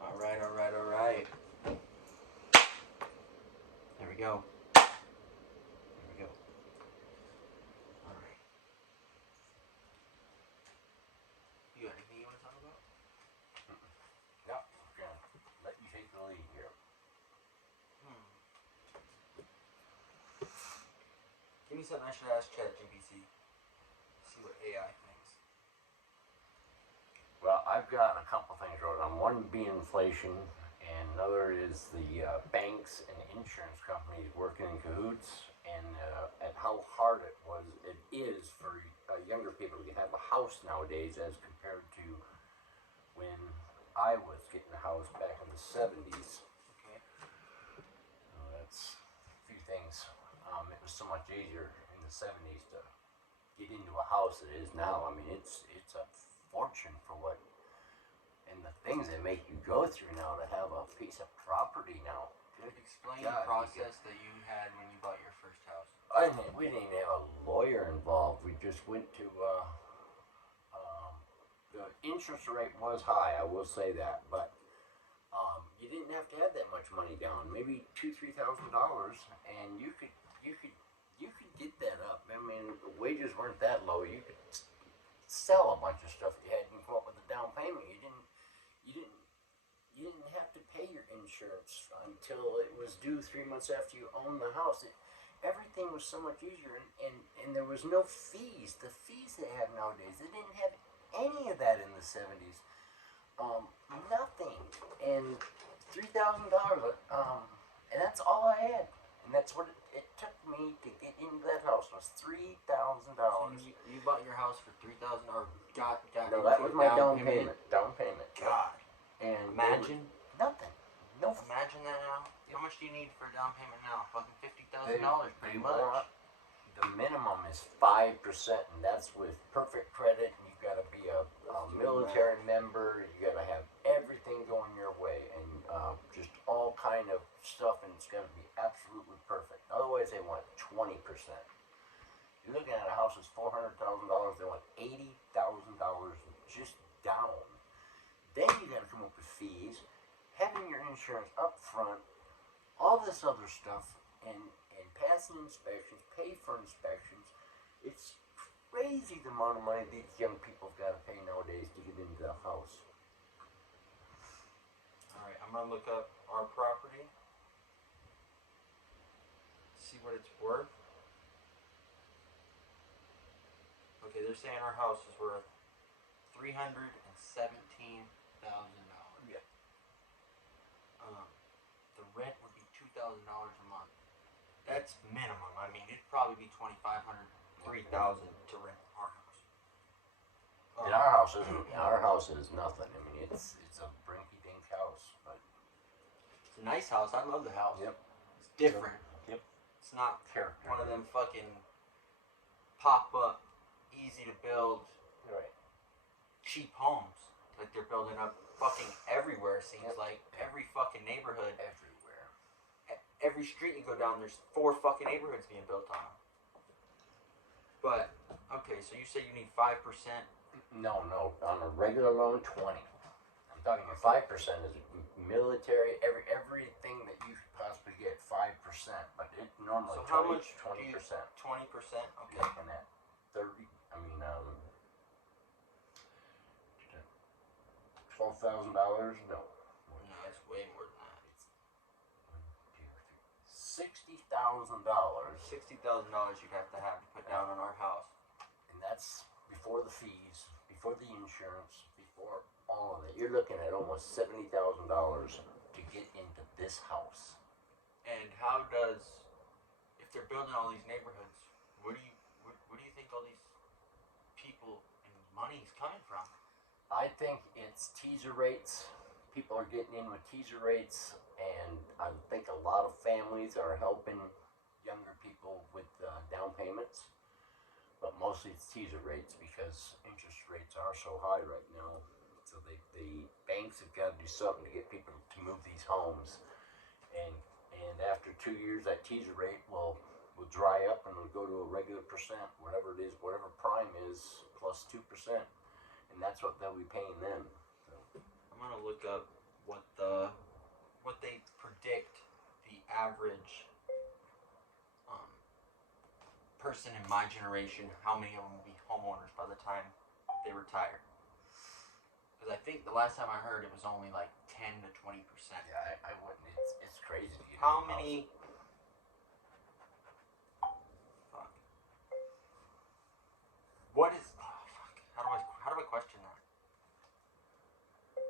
All right. There we go. All right. You got anything you want to talk about? Yep. Okay. Let you take the lead here. Give me something I should ask ChatGPT. See what AI thinks. Well, I've got a couple things wrote on. One being inflation, and another is the banks and insurance companies working in cahoots, and how hard it is for younger people to have a house nowadays as compared to when I was getting a house back in the 70s. Okay. That's a few things. It was so much easier in the 70s to get into a house than it is now. I mean, it's a fortune for what, and the things they make you go through now to have a piece of property now. Explain the process that you had when you bought your first house. We didn't even have a lawyer involved. We just went to, the interest rate was high, I will say that, but you didn't have to have that much money down, maybe $2,000-3,000, and you could get that up. I mean, the wages weren't that low. You could sell a bunch of stuff you had and come up with a down payment. You didn't have to pay your insurance until it was due 3 months after you owned the house. Everything was so much easier, and there was no fees. The fees they have nowadays, they didn't have any of that in the 70s. Nothing. And $3,000, and that's all I had. And that's what it took me to get into that house was $3,000. So you bought your house for $3,000 or got No, that was my down payment. Down payment. God. And Imagine. Nothing. No. Imagine that now. How much do you need for a down payment now? Fucking $50,000 pretty They much. The minimum is 5%, and that's with perfect credit. And you've got to be a military member. You got to have everything going your way, and just all kind of stuff, and it's got to be absolutely perfect. Otherwise, they want 20%. You're looking at a house that's $400,000. They want $80,000 just down. Then you got to come up with fees, having your insurance up front, all this other stuff, and passing inspections, pay for inspections. It's crazy the amount of money these young people have got to pay nowadays to get into the house. Alright, I'm going to look up our property. See what it's worth. Okay, they're saying our house is worth $317,000. Yeah. The rent would be $2,000 a month. That's minimum. I mean, it'd probably be $2,500, $3,000 to rent our house. And our house is nothing. I mean, it's a brinky-dink house, but it's a nice house. I love the house. Yep. It's different. Yep. It's not Character. one of them fucking pop-up, easy to build, Right. cheap homes. Like they're building up fucking everywhere. Seems like every fucking neighborhood. Everywhere. Every street you go down, there's 4 fucking neighborhoods being built on. But okay, so you say you need 5%. No. On a regular loan, 20. I'm talking about 5% is military. Everything that you could possibly get 5%, but it normally So how much? 20%. 20%. Okay. Looking at 30. I mean, $12,000. No. No, it's way more than that. $60,000. $60,000 you'd have to put down on our house. And that's before the fees, before the insurance, before all of it. You're looking at almost $70,000 to get into this house. And how does, if they're building all these neighborhoods, where do you think all these people and money's coming from? I think it's teaser rates. People are getting in with teaser rates, and I think a lot of families are helping younger people with down payments. But mostly it's teaser rates because interest rates are so high right now. So the banks have got to do something to get people to move these homes. And after 2 years, that teaser rate will dry up and it'll go to a regular percent, whatever it is, whatever prime is, plus 2%. And that's what they'll be paying then. So. I'm going to look up what average person in my generation, how many of them will be homeowners by the time they retire? Because I think the last time I heard it was only like 10 to 20%. Yeah, I wouldn't. It's crazy. To get How in a many? house. Fuck. What is? Oh fuck. How do I question that?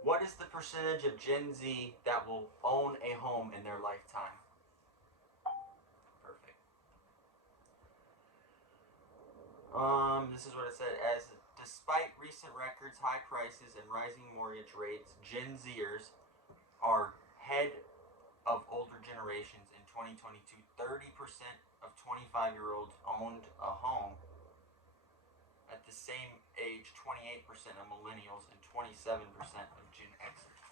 What is the percentage of Gen Z that will own a home in their lifetime? Perfect. This is what it said. Despite recent records, high prices, and rising mortgage rates, Gen Zers are head of older generations in 2022. 30% of 25-year-olds owned a home. At the same age, 28% of millennials and 27% of Gen Xers.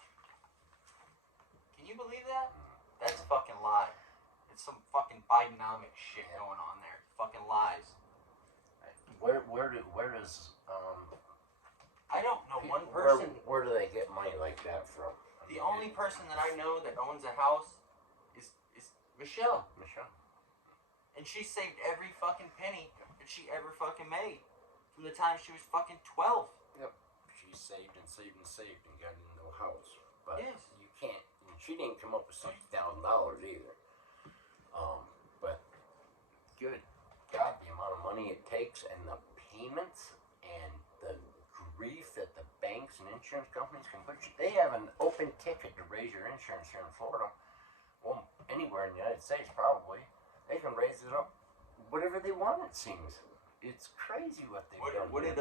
Can you believe that? That's a fucking lie. It's some fucking Bidenomic shit going on there. Fucking lies. Where does I don't know one person. Where do they get money like that from? The only person that I know that owns a house is Michelle. Michelle. And she saved every fucking penny that she ever fucking made from the time she was fucking 12. Yep. She saved and saved and saved and got into a house. But yes. You can't. And she didn't come up with $60,000 either. But good God, the amount of money it takes and the payments and the grief that the banks and insurance companies can put you. They have an open ticket to raise your insurance here in Florida. Well, anywhere in the United States probably. They can raise it up whatever they want, it seems. It's crazy what they've done. What did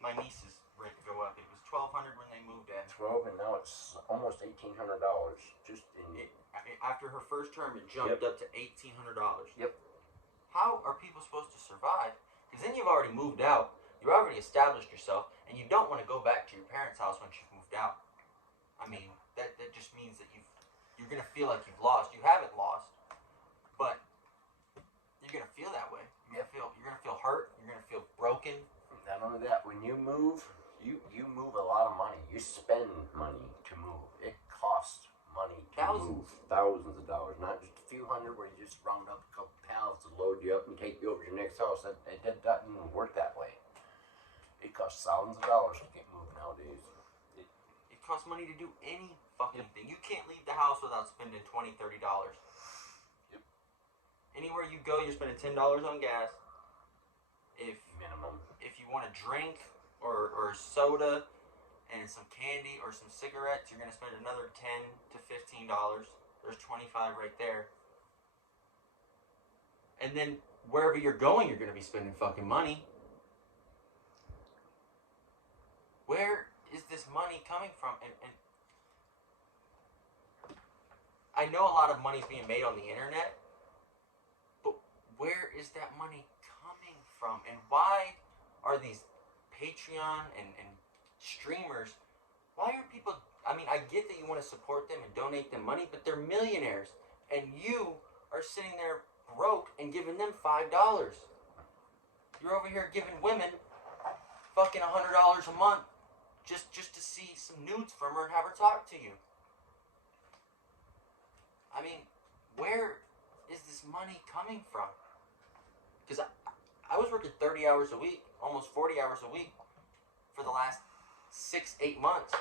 my niece's rent go up? It was $1,200 when they moved in. 12, and now it's almost $1,800 just in. After her first term, it jumped up to $1,800. Yep. How are people supposed to survive? Because then you've already moved out. You've already established yourself, and you don't want to go back to your parents' house once you've moved out. I mean, that just means that you're gonna feel like you've lost. You haven't lost, but you're gonna feel that way. You're gonna feel hurt. You're gonna feel broken. Not only that, when you move, you move a lot of money. You spend money to move. It costs money to move. Thousands of dollars, not just a few hundred where you just round up a couple pallets to load you up and take you over to your next house. It doesn't work that way. It costs thousands of dollars to get moved nowadays. It costs money to do any fucking thing. You can't leave the house without spending $20, $30. Yep. Anywhere you go, you're spending $10 on gas. Minimum. If you want a drink or soda and some candy or some cigarettes, you're gonna spend another $10 to $15. There's $25 right there. And then wherever you're going, you're gonna be spending fucking money. Where is this money coming from? And I know a lot of money's being made on the internet, but where is that money coming from? And why are these Patreon and streamers, why are people, I mean, I get that you want to support them and donate them money, but they're millionaires, and you are sitting there broke and giving them $5. You're over here giving women fucking $100 a month just to see some nudes from her and have her talk to you. I mean, where is this money coming from? Because I was working 30 hours a week, almost 40 hours a week for the last 6-8 months.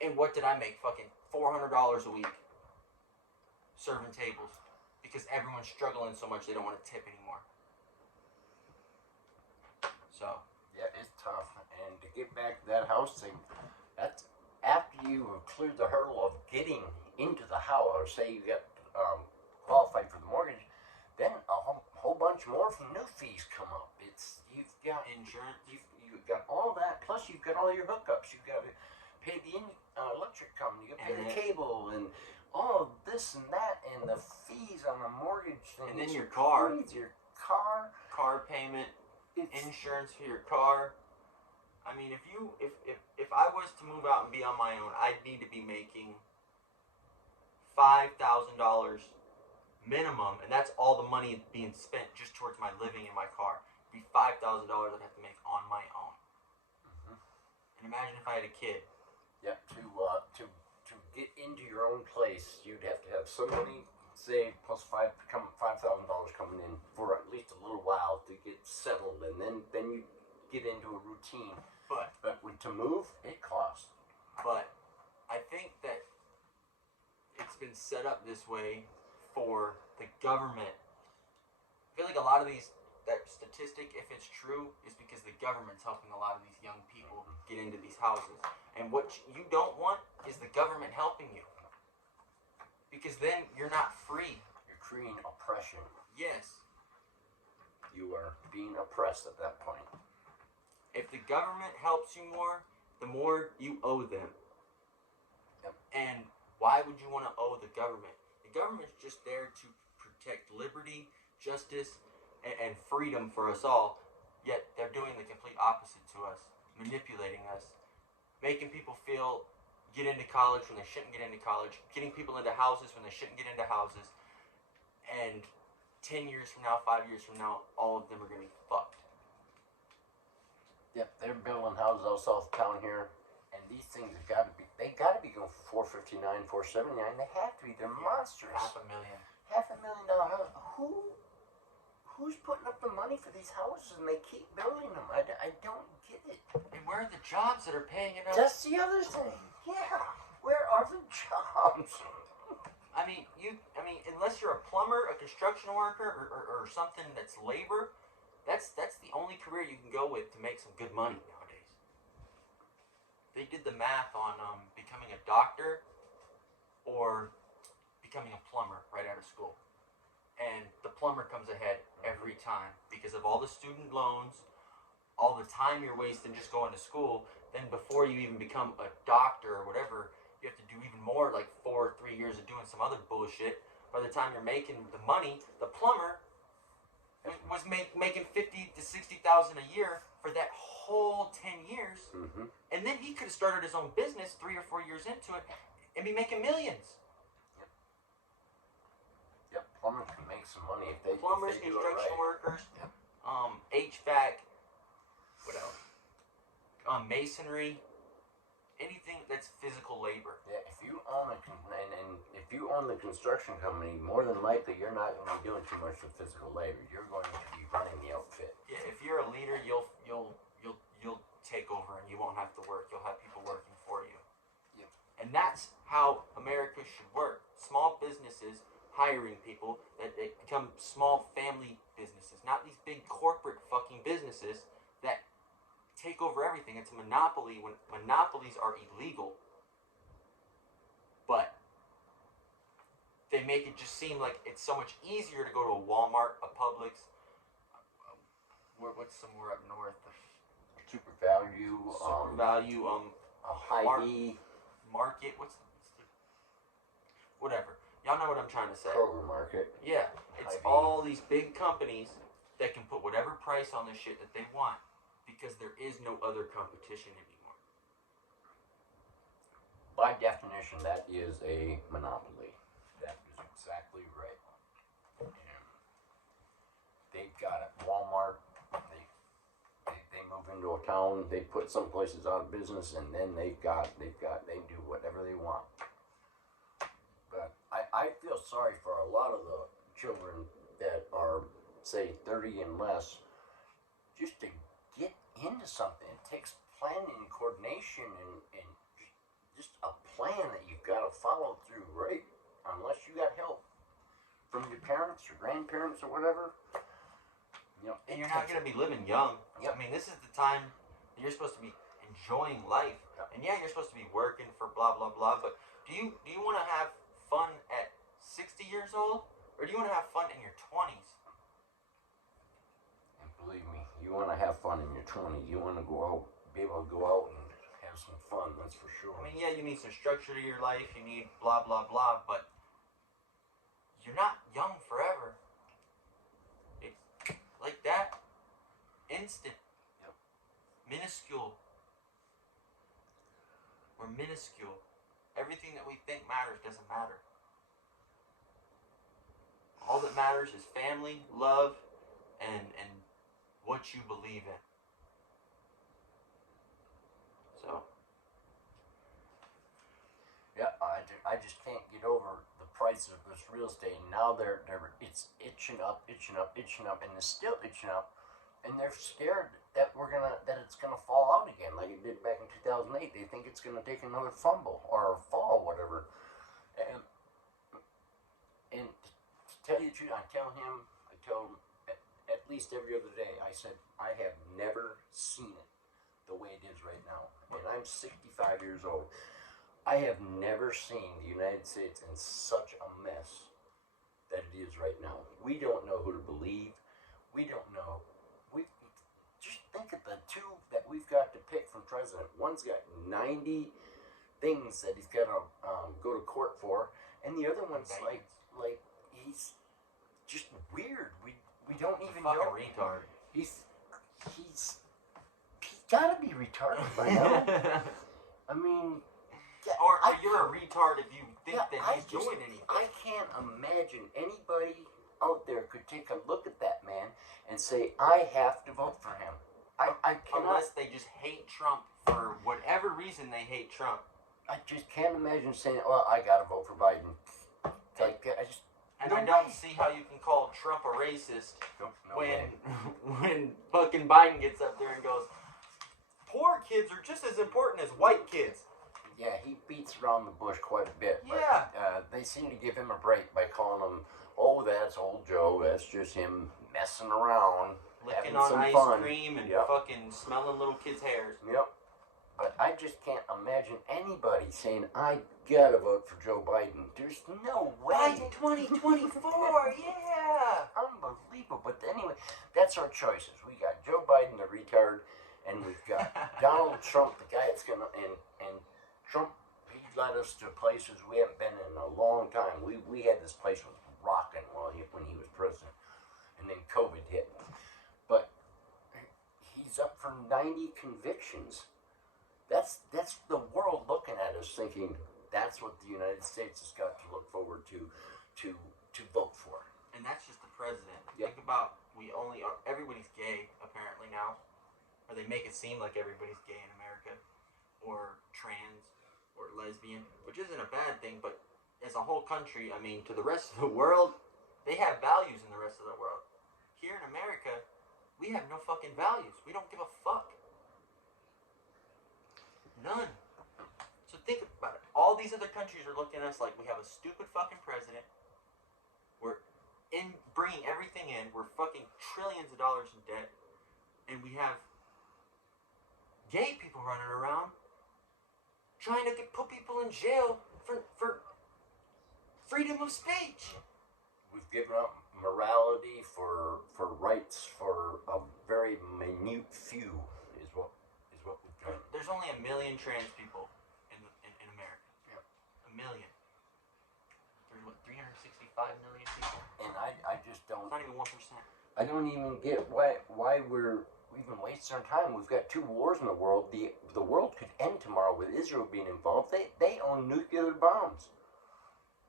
And what did I make? Fucking $400 a week serving tables because everyone's struggling so much they don't want to tip anymore. So yeah, it's tough. And to get back to that house thing, that's after you have cleared the hurdle of getting into the house, or say you got qualified for the mortgage, then a whole bunch more from new fees come up. You've got insurance, you've got all that, plus you've got all your hookups. You've got to pay the electric company, you got to pay the cable, and all of this and that, and the fees on the mortgage thing. And then your car payment, insurance for your car. I mean, if I was to move out and be on my own, I'd need to be making $5,000 minimum, and that's all the money being spent just towards my living in my car. It'd be $5,000 I'd have to make on my own. Mm-hmm. And imagine if I had a kid. Yeah, to get into your own place, you'd have to have somebody say plus $5,000 coming in for at least a little while to get settled, and then you get into a routine. But To move, it costs. But I think that it's been set up this way for the government. I feel like a lot of that statistic, if it's true, is because the government's helping a lot of these young people get into these houses. And what you don't want is the government helping you. Because then you're not free. You're creating oppression. Yes. You are being oppressed at that point. If the government helps you more, the more you owe them. Yep. And why would you want to owe the government? The government's just there to protect liberty, justice, and freedom for us all. Yet they're doing the complete opposite to us, manipulating us, making people get into college when they shouldn't get into college, getting people into houses when they shouldn't get into houses, and 10 years from now, 5 years from now, all of them are going to be fucked. Yep, they're building houses out south of town here, and these things they got to be going for $459, $479. They have to be. They're monsters. $500,000. $500,000. Who's putting up the money for these houses, and they keep building them? I don't get it. And where are the jobs that are paying enough? That's the other thing. Yeah, where are the jobs? I mean, unless you're a plumber, a construction worker, or something that's labor, that's the only career you can go with to make some good money nowadays. They did the math on becoming a doctor or becoming a plumber right out of school. And the plumber comes ahead every time because of all the student loans, all the time you're wasting just going to school. Then before you even become a doctor or whatever, you have to do even more, like 4 or 3 years of doing some other bullshit. By the time you're making the money, the plumber was making $50,000 to $60,000 a year for that whole 10 years. Mm-hmm. And then he could have started his own business 3 or 4 years into it and be making millions. Yep, plumbers can make some money if they Plumbers, if they do construction it right. workers, Yep. HVAC, what else? Masonry, anything that's physical labor. Yeah, if you own if you own the construction company, more than likely you're not going to be doing too much of physical labor. You're going to be running the outfit. Yeah, if you're a leader, you'll take over and you won't have to work. You'll have people working for you. Yep. And that's how America should work. Small businesses hiring people, that they become small family businesses, not these big corporate fucking businesses that take over everything. It's a monopoly when monopolies are illegal. But they make it just seem like it's so much easier to go to a Walmart, a Publix, what's somewhere up north? Super value, a Hy-Vee, Market, what's the whatever. Y'all know what I'm trying to say. Kroger Market. Yeah, it's Hy-Vee. all these big companies that can put whatever price on the shit that they want because there is no other competition anymore. By definition, that is a monopoly. That is exactly right. And they've got it. Walmart, they move into a town, they put some places out of business, and then they do whatever they want. But I feel sorry for a lot of the children that are, say, 30 and less, just to get into something. It takes planning and coordination and just a plan that you've got to follow through, right? Unless you got help from your parents or grandparents or whatever. You know, And you're not going to be living young. Yep. I mean, this is the time that you're supposed to be enjoying life. Yep. And yeah, you're supposed to be working for blah, blah, blah. But do you want to have fun at 60 years old? Or do you want to have fun in your 20s? And believe me, you want to have fun in your 20s. You want to go out, be able to go out and have some fun, that's for sure. I mean, yeah, you need some structure to your life. You need blah, blah, blah. But you're not young forever. It's like that. Instant. Yep. Minuscule. We're minuscule. Everything that we think matters doesn't matter. All that matters is family, love, and what you believe in. So. Yeah, I I just can't get over the price of this real estate. And now it's itching up, and it's still itching up, and they're scared that it's gonna fall out again, like it did back in 2008. They think it's gonna take another fumble or fall, whatever. And to tell you the truth, I tell him at least every other day. I said I have never seen it the way it is right now, and I'm 65 years old. I have never seen the United States in such a mess that it is right now. We don't know who to believe. We don't know. We just think of the two that we've got to pick from president. One's got 90 things that he's got to go to court for, and the other one's like he's just weird. We don't even know. Retard. He's gotta be retarded by now. I mean. Yeah, or you're a retard if you think that he's doing anything. I can't imagine anybody out there could take a look at that man and say, I have to vote for him. I cannot. Unless they just hate Trump for whatever reason they hate Trump. I just can't imagine saying, well, I gotta vote for Biden. I don't see how you can call Trump a racist when fucking Biden gets up there and goes, poor kids are just as important as white kids. Yeah, he beats around the bush quite a bit. Yeah. But, they seem to give him a break by calling him, oh, that's old Joe. That's just him messing around. Licking having on some ice fun. cream and Yep. fucking smelling little kids' hairs. Yep. But I just can't imagine anybody saying, I gotta vote for Joe Biden. There's no way. Biden 2024, yeah. Unbelievable. But anyway, that's our choices. We got Joe Biden, the retard, and we've got Donald Trump, the guy that's gonna, and Trump, he led us to places we haven't been in a long time. We had this place was rocking when he was president, and then COVID hit. But he's up for 90 convictions. That's the world looking at us, thinking that's what the United States has got to look forward to vote for. And that's just the president. Yep. Think about everybody's gay apparently now, or they make it seem like everybody's gay in America, or trans. Or lesbian, which isn't a bad thing, but as a whole country, I mean, to the rest of the world, they have values in the rest of the world. Here in America, we have no fucking values. We don't give a fuck. None. So think about it. All these other countries are looking at us like we have a stupid fucking president. We're bringing everything in. We're fucking trillions of dollars in debt. And we have gay people running around trying to put people in jail for freedom of speech. We've given up morality for rights for a very minute few is what we've done. There's only 1 million trans people in America. Yeah. 1 million. There's 365 million people. And I just don't. It's not even 1%. I don't even get why we're even wasting our time. We've got 2 wars in the world. The world could end tomorrow with Israel being involved. They own nuclear bombs.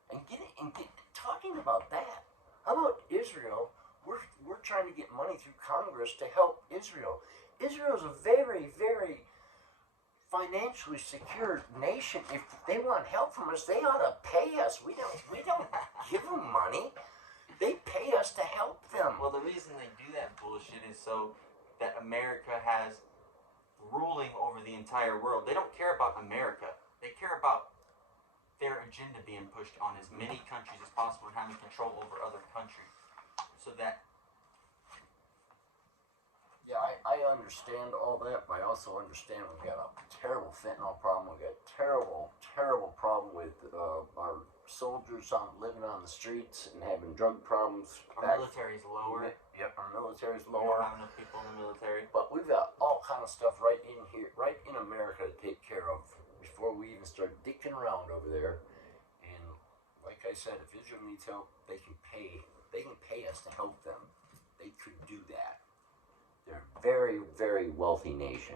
And talking about that. How about Israel? We're trying to get money through Congress to help Israel. Israel's a very, very financially secure nation. If they want help from us, they ought to pay us. We don't give them money. They pay us to help them. Well, the reason they do that bullshit is so that America has ruling over the entire world. They don't care about America. They care about their agenda being pushed on as many countries as possible and having control over other countries. So that... Yeah, I understand all that, but I also understand we've got a terrible fentanyl problem. We've got a terrible problem with our soldiers living on the streets and having drug problems. Our military's lower. Yep, our military's We lower. don't have enough people in the military. But we've got all kind of stuff right in here, right in America to take care of before we even start dicking around over there. And like I said, if Israel needs help, they can pay us to help them. They could do that. They're a very, very wealthy nation.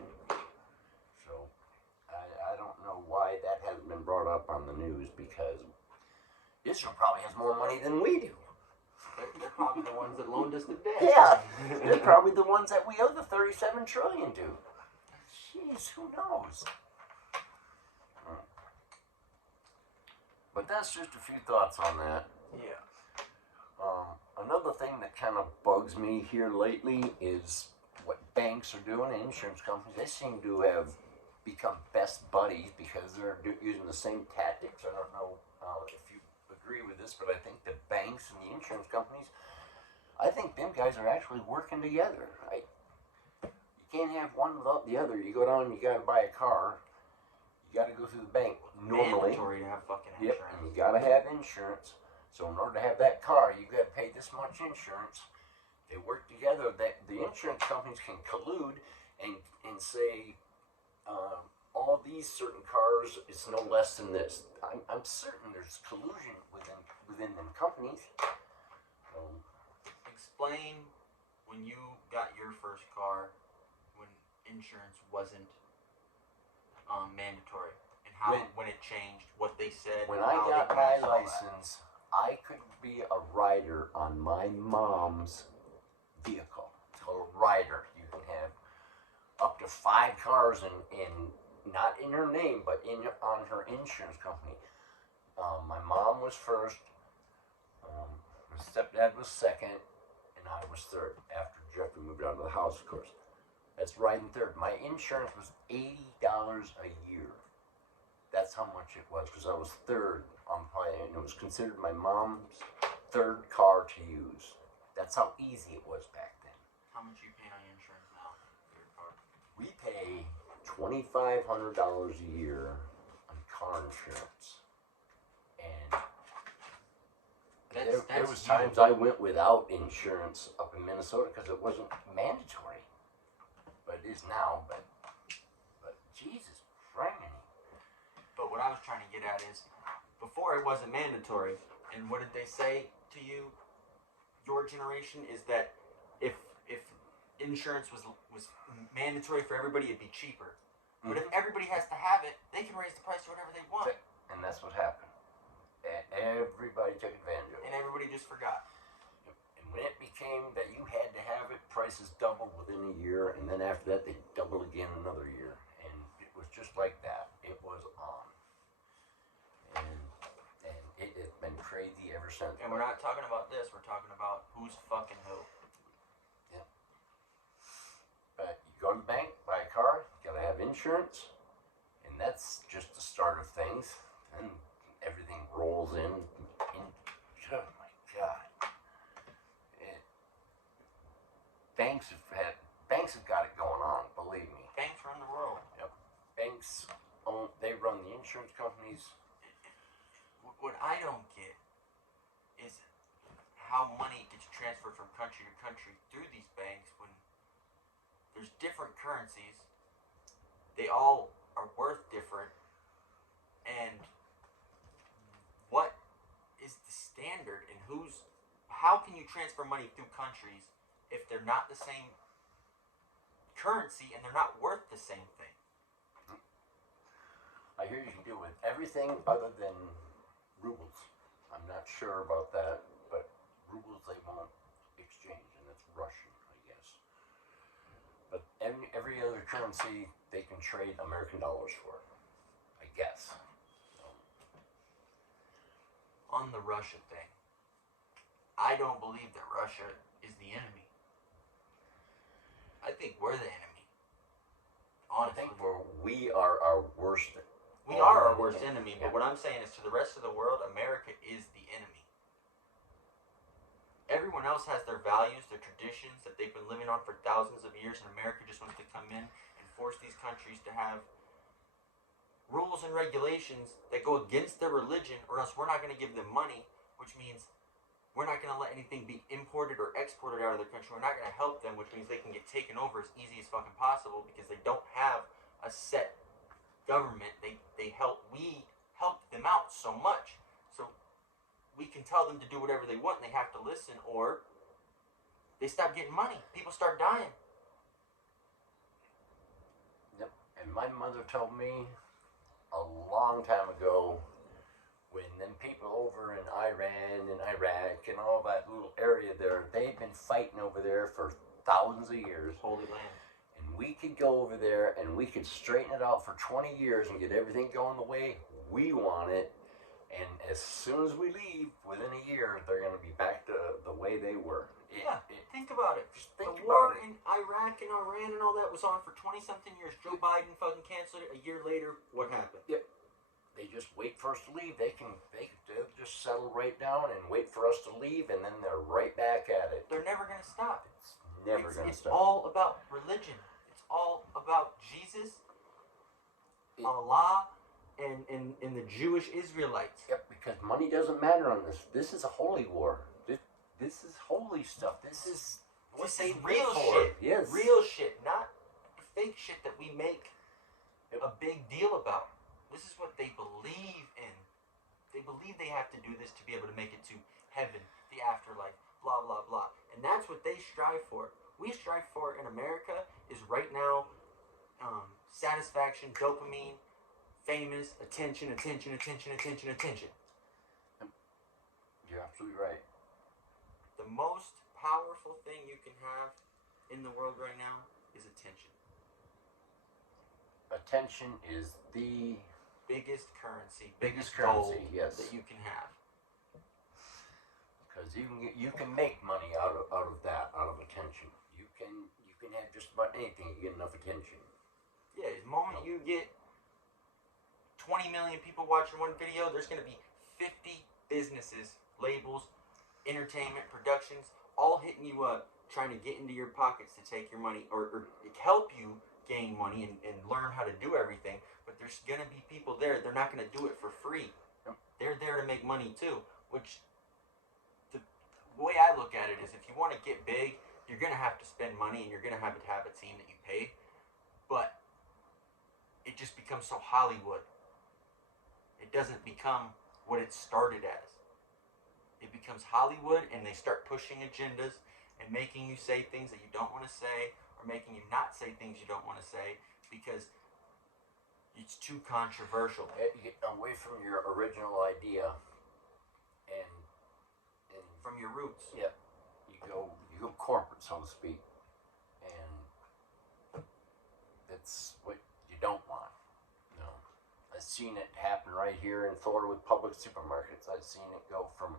So I don't know why that hasn't been brought up on the news, because Israel probably has more money than we do. They're probably the ones that loaned us the debt. Yeah, they're probably the ones that we owe the $37 trillion to. Jeez, who knows? But that's just a few thoughts on that. Yeah. Another thing that kind of bugs me here lately is what banks are doing and insurance companies. They seem to have become best buddies because they're using the same tactics. I don't know if you agree with this, but I think the banks and the insurance companies, I think them guys are actually working together. You can't have one without the other. You go down and you got to buy a car. You got to go through the bank. Normally, mandatory to have fucking insurance. Yep, and you got to have insurance. So in order to have that car, you got to pay this much insurance. They work together. That the insurance companies can collude and say, all these certain cars, it's no less than this. I'm certain there's collusion within them companies. Explain when you got your first car, when insurance wasn't mandatory, and how when it changed, what they said. When I got my license, I could be a rider on my mom's vehicle. It's called a rider. You can have up to 5 cars in not in her name, but on her insurance company. My mom was first. My stepdad was second, and I was third. After Jeffrey moved out of the house, of course. That's riding third. My insurance was $80 a year. That's how much it was, because I was third on play, and it was considered my mom's third car to use. That's how easy it was back then. How much you pay on your insurance now for your car? We pay $2,500 a year on car insurance, and there was times I went without insurance up in Minnesota because it wasn't mandatory, but it is now. But Jesus, Franny. But what I was trying to get at is, before it wasn't mandatory, and what did they say to you? Your generation is that if insurance was mandatory for everybody, it'd be cheaper. But if everybody has to have it, they can raise the price to whatever they want. And that's what happened. Everybody took advantage of it. And everybody just forgot. And when it became that you had to have it, prices doubled within a year, and then after that they doubled again another year. And it was just like that. It was on. And it has been crazy ever since. And we're not talking about this, we're talking about who's fucking who. Yeah. But you go to the bank, buy a car, you gotta have insurance, and that's just the start of things. And everything rolls in. Oh my God! Banks have got it going on. Believe me. Banks run the world. Yep. Banks they run the insurance companies. What I don't get is how money gets transferred from country to country through these banks when there's different currencies. They all are worth different, and what is the standard, and how can you transfer money through countries if they're not the same currency and they're not worth the same thing? I hear you can deal with everything other than rubles. I'm not sure about that, but rubles they won't exchange, and that's Russian, I guess. But every other currency they can trade American dollars for, I guess. On the Russia thing, I don't believe that Russia is the enemy. I think we're the enemy. Honestly. I think we are our worst enemy. We are our worst enemy, but what I'm saying is to the rest of the world, America is the enemy. Everyone else has their values, their traditions that they've been living on for thousands of years, and America just wants to come in and force these countries to have rules and regulations that go against their religion, or else we're not going to give them money, which means we're not going to let anything be imported or exported out of their country. We're not going to help them, which means they can get taken over as easy as fucking possible because they don't have a set government. We help them out so much, so we can tell them to do whatever they want and they have to listen, or they stop getting money. People start dying. Yep. And my mother told me a long time ago, when them people over in Iran and Iraq and all that little area there, they've been fighting over there for thousands of years. Holy land. And we could go over there and we could straighten it out for 20 years and get everything going the way we want it, And as soon as we leave, within a year, they're going to be back to the way they were. Think about it. Just think the about war in Iraq and Iran and all that was on for 20-something years. Joe Biden fucking canceled it. A year later, what happened? Yep. They just wait for us to leave. They'll just settle right down and wait for us to leave, and then they're right back at it. They're never going to stop. It's never going to stop. It's all about religion. It's all about Jesus, Allah, and the Jewish Israelites. Yep, because money doesn't matter on this. This is a holy war. This is holy stuff. This is real shit. Yes. Real shit, not fake shit that we make a big deal about. This is what they believe in. They believe they have to do this to be able to make it to heaven, the afterlife, blah, blah, blah. And that's what they strive for. We strive for in America is right now satisfaction, dopamine, famous, attention. You're absolutely right. The most powerful thing you can have in the world right now is attention. Attention is the biggest currency, currency, yes, that you can have. Because you can make money out of attention. You can have just about anything. You get enough attention. Yeah, the moment you get 20 million people watching one video, there's going to be 50 businesses, labels, entertainment, productions, all hitting you up, trying to get into your pockets to take your money or help you gain money and learn how to do everything. But there's going to be people there, they're not going to do it for free. Yep. They're there to make money too, which the way I look at it is if you want to get big, you're going to have to spend money and you're going to have to have a team that you pay. But it just becomes so Hollywood. It doesn't become what it started as. It becomes Hollywood, and they start pushing agendas and making you say things that you don't want to say, or making you not say things you don't want to say because it's too controversial. You get away from your original idea, and from your roots. Yeah, you go corporate, so to speak, and that's what you don't want. No, I've seen it happen right here in Florida with public supermarkets. I've seen it go from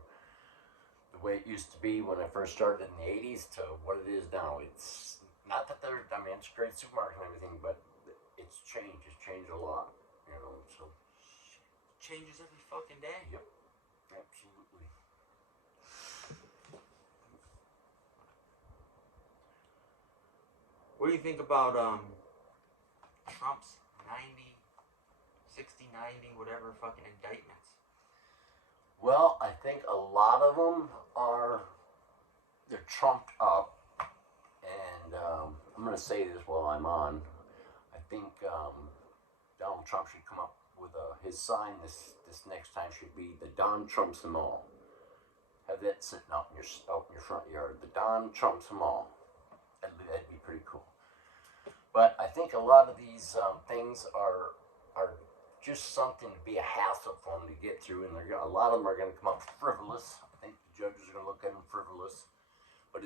the way it used to be when I first started in the 80s to what it is now. It's not that it's a great supermarket and everything, but it's changed. It's changed a lot, so. It changes every fucking day. Yep, absolutely. What do you think about Trump's 60, 90, whatever fucking indictments? Well, I think a lot of them they're trumped up, and I'm going to say this while I'm on. I think Donald Trump should come up with his sign this next time should be the Don trumps them all. Have that sitting out in your front yard. The Don trumps them all. That'd be pretty cool. But I think a lot of these things are just something to be a hassle for them to get through, and a lot of them are going to come up frivolous. I think the judges are going to look at them frivolous, but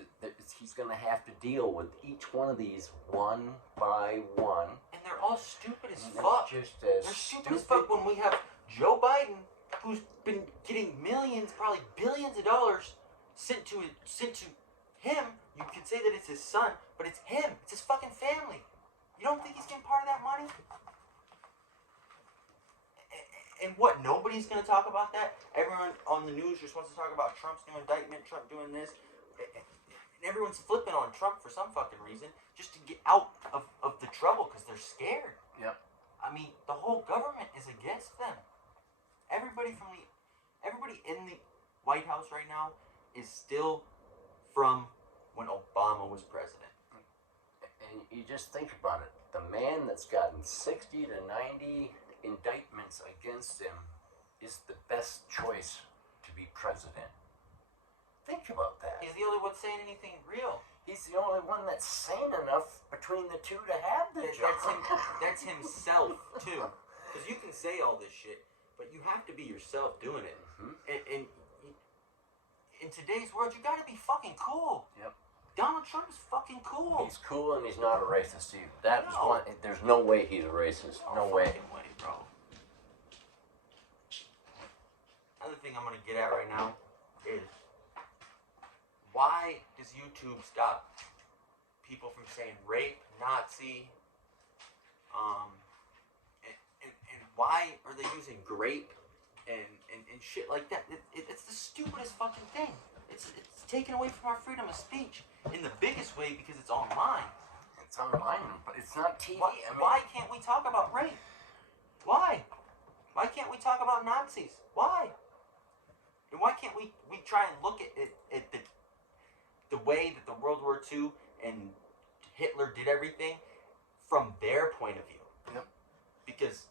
he's going to have to deal with each one of these one by one. And they're all stupid as fuck. Just they're stupid as fuck when we have Joe Biden, who's been getting millions, probably billions of dollars sent to him. You could say that it's his son, but it's him. It's his fucking family. You don't think he's getting part of that money? And what, nobody's going to talk about that? Everyone on the news just wants to talk about Trump's new indictment, Trump doing this. And everyone's flipping on Trump for some fucking reason, just to get out of the trouble because they're scared. Yep. I mean, the whole government is against them. Everybody in the White House right now is still from when Obama was president. And you just think about it. The man that's gotten 60 to 90 indictments against him is the best choice to be president. Think about that. He's the only one saying anything real. He's the only one that's sane enough between the two to have the job. That's himself, too. Because you can say all this shit, but you have to be yourself doing it. Mm-hmm. And in today's world, you gotta be fucking cool. Yep. Donald Trump is fucking cool. He's cool and he's not a racist either. There's no way he's a racist. No way. Bro. thing I'm gonna get at right now is why does YouTube stop people from saying rape, Nazi, and why are they using grape and shit like that? It's the stupidest fucking thing. It's taken away from our freedom of speech in the biggest way because it's online. It's online, but it's not TV. Why can't we talk about rape? Why? Why can't we talk about Nazis? Why? And why can't we try and look at the way that the World War II and Hitler did everything from their point of view? Yep. Because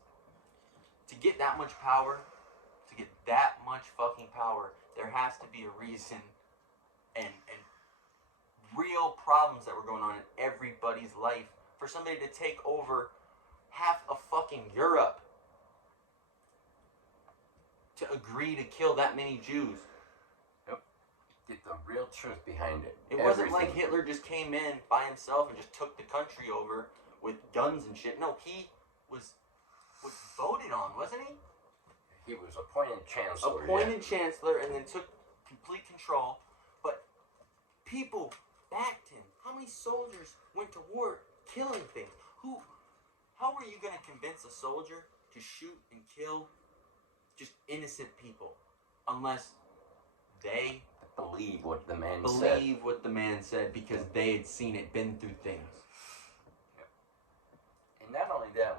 to get that much power, to get that much fucking power, there has to be a reason and real problems that were going on in everybody's life for somebody to take over half of fucking Europe, to agree to kill that many Jews. Yep. Get the real truth behind it. It wasn't like Hitler just came in by himself and just took the country over with guns and shit. No, he was voted on, wasn't he? He was appointed chancellor. Chancellor, and then took complete control. But people backed him. How many soldiers went to war killing things? How are you going to convince a soldier to shoot and kill just innocent people unless they believe what the man said because they had seen it, been through things? Yep. And not only that,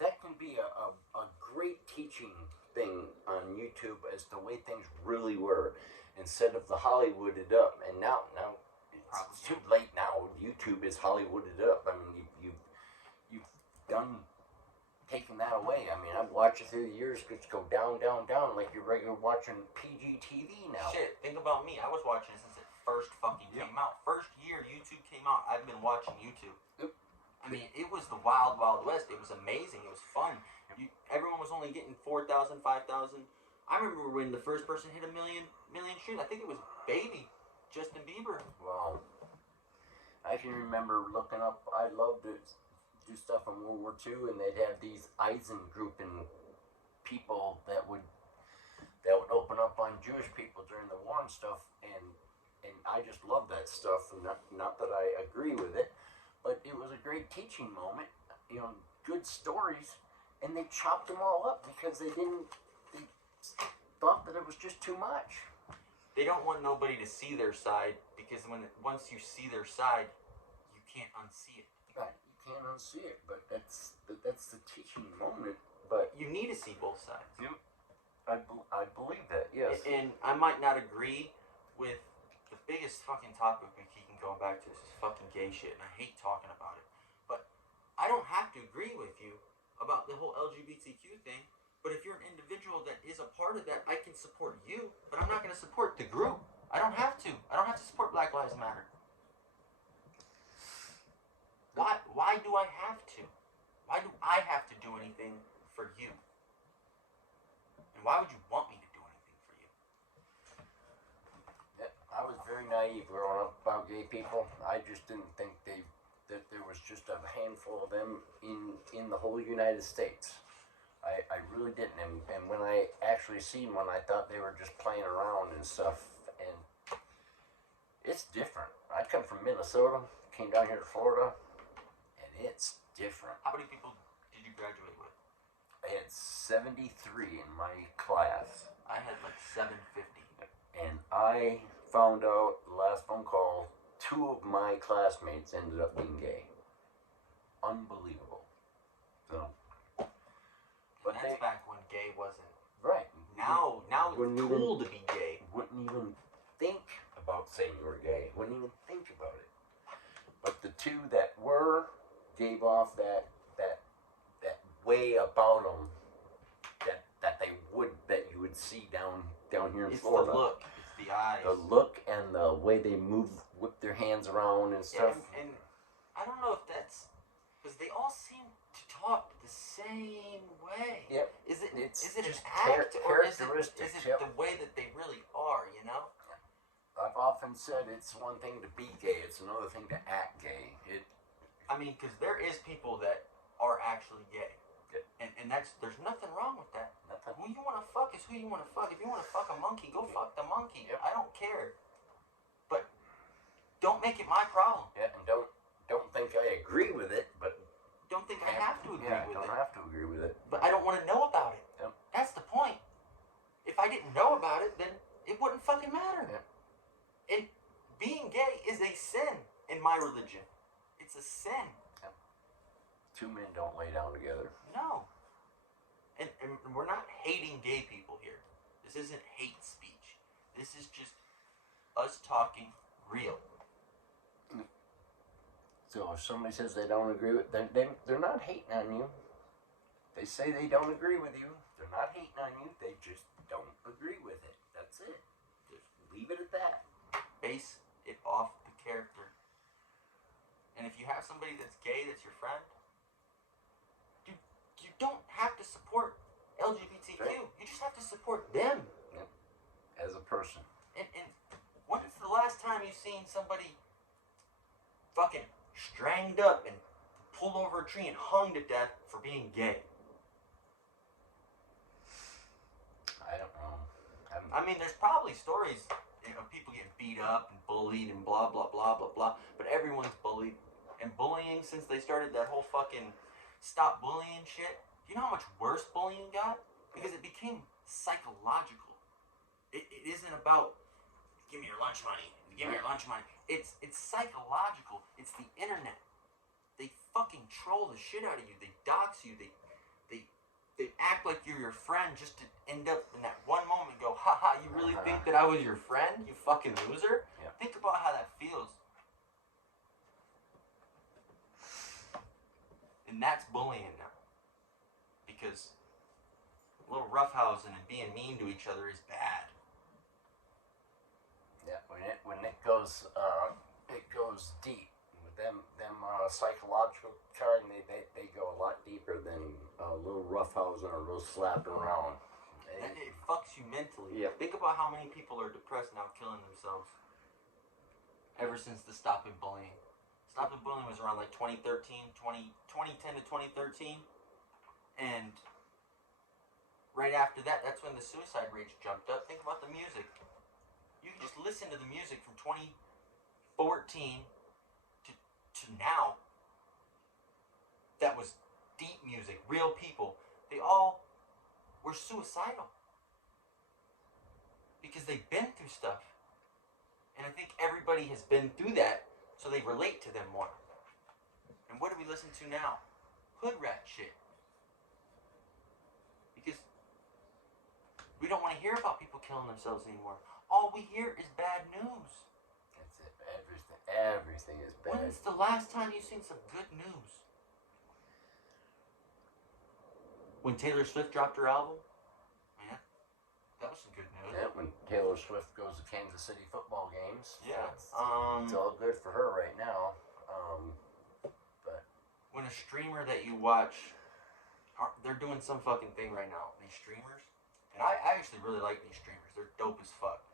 that can be a great teaching thing on YouTube as the way things really were, instead of the Hollywooded up. And now it's too late now. YouTube is Hollywooded up. I mean, you've done taking that away. I mean, I've watched it through the years. Just go down, like you're regular watching PG TV now. Shit, think about me. I was watching it since it first fucking came out. First year YouTube came out, I've been watching YouTube. Yep. I mean, it was the wild, wild west. It was amazing. It was fun. Everyone was only getting 4,000, 5,000. I remember when the first person hit a million streams. I think it was Baby, Justin Bieber. Wow. I can remember looking up. I loved to do stuff in World War II, and they'd have these Eisengruppen people that would open up on Jewish people during the war and stuff, and I just loved that stuff. And not that I agree with it, but it was a great teaching moment. You know, good stories, and they chopped them all up because they thought that it was just too much. They don't want nobody to see their side, because once you see their side, you can't unsee it. Right, you can't unsee it, but that's the teaching moment. But you need to see both sides. Yep. I believe that, yes. And I might not agree with the biggest fucking topic we keep going back to. This is fucking gay shit, and I hate talking about it. But I don't have to agree with you about the whole LGBTQ thing. But if you're an individual that is a part of that, I can support you, but I'm not going to support the group. I don't have to. I don't have to support Black Lives Matter. Why do I have to? Why do I have to do anything for you? And why would you want me to do anything for you? I was very naive growing up about gay people. I just didn't think that there was just a handful of them in the whole United States. I really didn't, and when I actually seen one, I thought they were just playing around and stuff, and it's different. I come from Minnesota, came down here to Florida, and it's different. How many people did you graduate with? I had 73 in my class. I had like 750. And I found out the last phone call, 2 of my classmates ended up being gay. Unbelievable. So... But that's back when gay wasn't. Right. Now it's cool to be gay. Wouldn't even think about saying you were gay. Wouldn't even think about it. But the 2 that were gave off that way about them that you would see down here in Florida. It's the look. It's the eyes. The look and the way they whip their hands around and stuff. And I don't know if that's because they all seem to talk the same way. Yep. Is it just an act or is it yep. the way that they really are, you know? I've often said it's one thing to be gay, it's another thing to act gay. I mean, because there is people that are actually gay. Yep. And there's nothing wrong with that. Nothing. Who you want to fuck is Choose who you want to fuck. If you want to fuck a monkey, go fuck the monkey. Yep. I don't care. But don't make it my problem. Yeah, and don't think I agree with it, but don't think I have to agree with it. don't have to agree with it. But I don't want to know about it. Yep. That's the point. If I didn't know about it, then it wouldn't fucking matter. Yep. And being gay is a sin in my religion. It's a sin. Yep. Two men don't lay down together. No. And we're not hating gay people here. This isn't hate speech. This is just us talking real. So if somebody says they don't agree with, they're not hating on you. They say they don't agree with you. They're not hating on you. They just don't agree with it. That's it. Just leave it at that. Base it off the character. And if you have somebody that's gay that's your friend, you don't have to support LGBTQ. Right. You just have to support them. Yep. As a person. And when's the last time you seen somebody fucking stranged up and pulled over a tree and hung to death for being gay? I don't know. I mean, there's probably stories of people getting beat up and bullied and blah, blah, blah, blah, blah. But everyone's bullied. And bullying, since they started that whole fucking stop bullying shit, you know how much worse bullying got? Because it became psychological. It isn't about, give me your lunch money, give me your lunch money. It's psychological. It's the internet. They fucking troll the shit out of you. They dox you. They act like you're your friend just to end up in that one moment go, haha, you really think that I was your friend, you fucking loser? Yeah. Think about how that feels. And that's bullying now. Because a little roughhousing and being mean to each other is bad. Yeah, when it goes deep. With them psychological kind, they go a lot deeper than a little roughhousing or a little slapping around. It fucks you mentally. Yeah. Think about how many people are depressed now, killing themselves. Ever since the Stop It Bullying. Stop It Bullying was around like 2010 to 2013. And right after that, that's when the suicide rates jumped up. Think about the music. You can just listen to the music from 2014 to now. That was deep music, real people. They all were suicidal. Because they've been through stuff. And I think everybody has been through that, so they relate to them more. And what do we listen to now? Hood rat shit. Because we don't want to hear about people killing themselves anymore. All we hear is bad news. That's it. Everything is bad. When's the last time you seen some good news? When Taylor Swift dropped her album? Man, that was some good news. Yeah, when Taylor Swift goes to Kansas City football games. Yeah. It's all good for her right now. But when a streamer that you watch, they're doing some fucking thing right now. These streamers, and I actually really like these streamers. They're dope as fuck.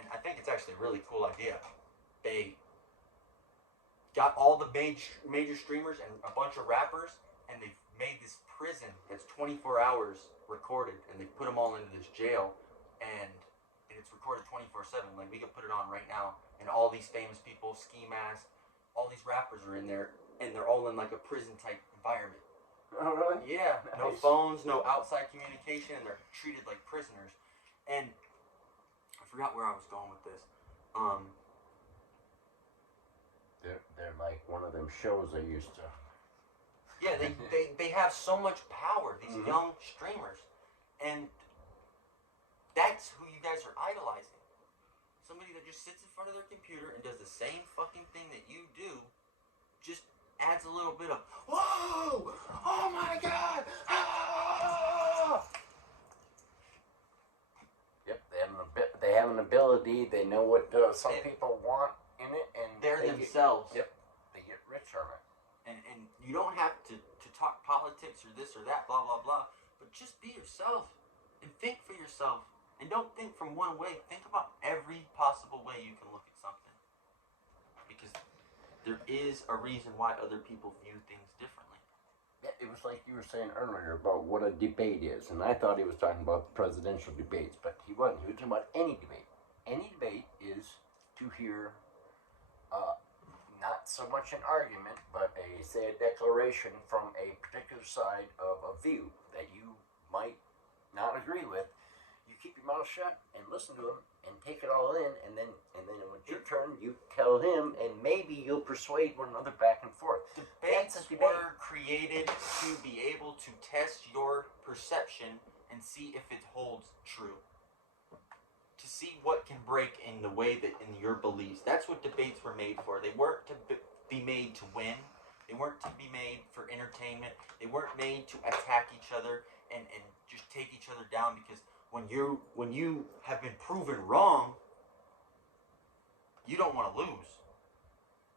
And I think it's actually a really cool idea. They got all the major streamers and a bunch of rappers, and they've made this prison that's 24 hours recorded, and they put them all into this jail, and it's recorded 24/7. Like, we could put it on right now, and all these famous people, Ski Mask, all these rappers are in there, and they're all in like a prison type environment. oh really? Yeah, no Nice. phones, no outside communication, and they're treated like prisoners. And I forgot where I was going with this. They're like one of them shows I used to. Yeah, they have so much power, these young streamers. And that's who you guys are idolizing. Somebody that just sits in front of their computer and does the same fucking thing that you do, just adds a little bit of, whoa! Oh my god! Ah! Yep, they have an ability. They know what some people want in it, and They're they themselves. Yep, they get rich from it. And you don't have to talk politics or this or that, blah, blah, blah. But just be yourself and think for yourself. And don't think from one way. Think about every possible way you can look at something. Because there is a reason why other people view things differently. Yeah, it was like you were saying earlier about what a debate is, and I thought he was talking about the presidential debates, but he wasn't. He was talking about any debate. Any debate is to hear uh, not so much an argument, but say a declaration from a particular side of a view that you might not agree with. You keep your mouth shut and listen to him and take it all in, and then when it's your turn, you tell him, and maybe you'll persuade one another back and forth. Debates were created to be able to test your perception and see if it holds true. To see what can break in the way that in your beliefs. That's what debates were made for. They weren't to be made to win. They weren't to be made for entertainment. They weren't made to attack each other and just take each other down, because when you have been proven wrong, you don't want to lose.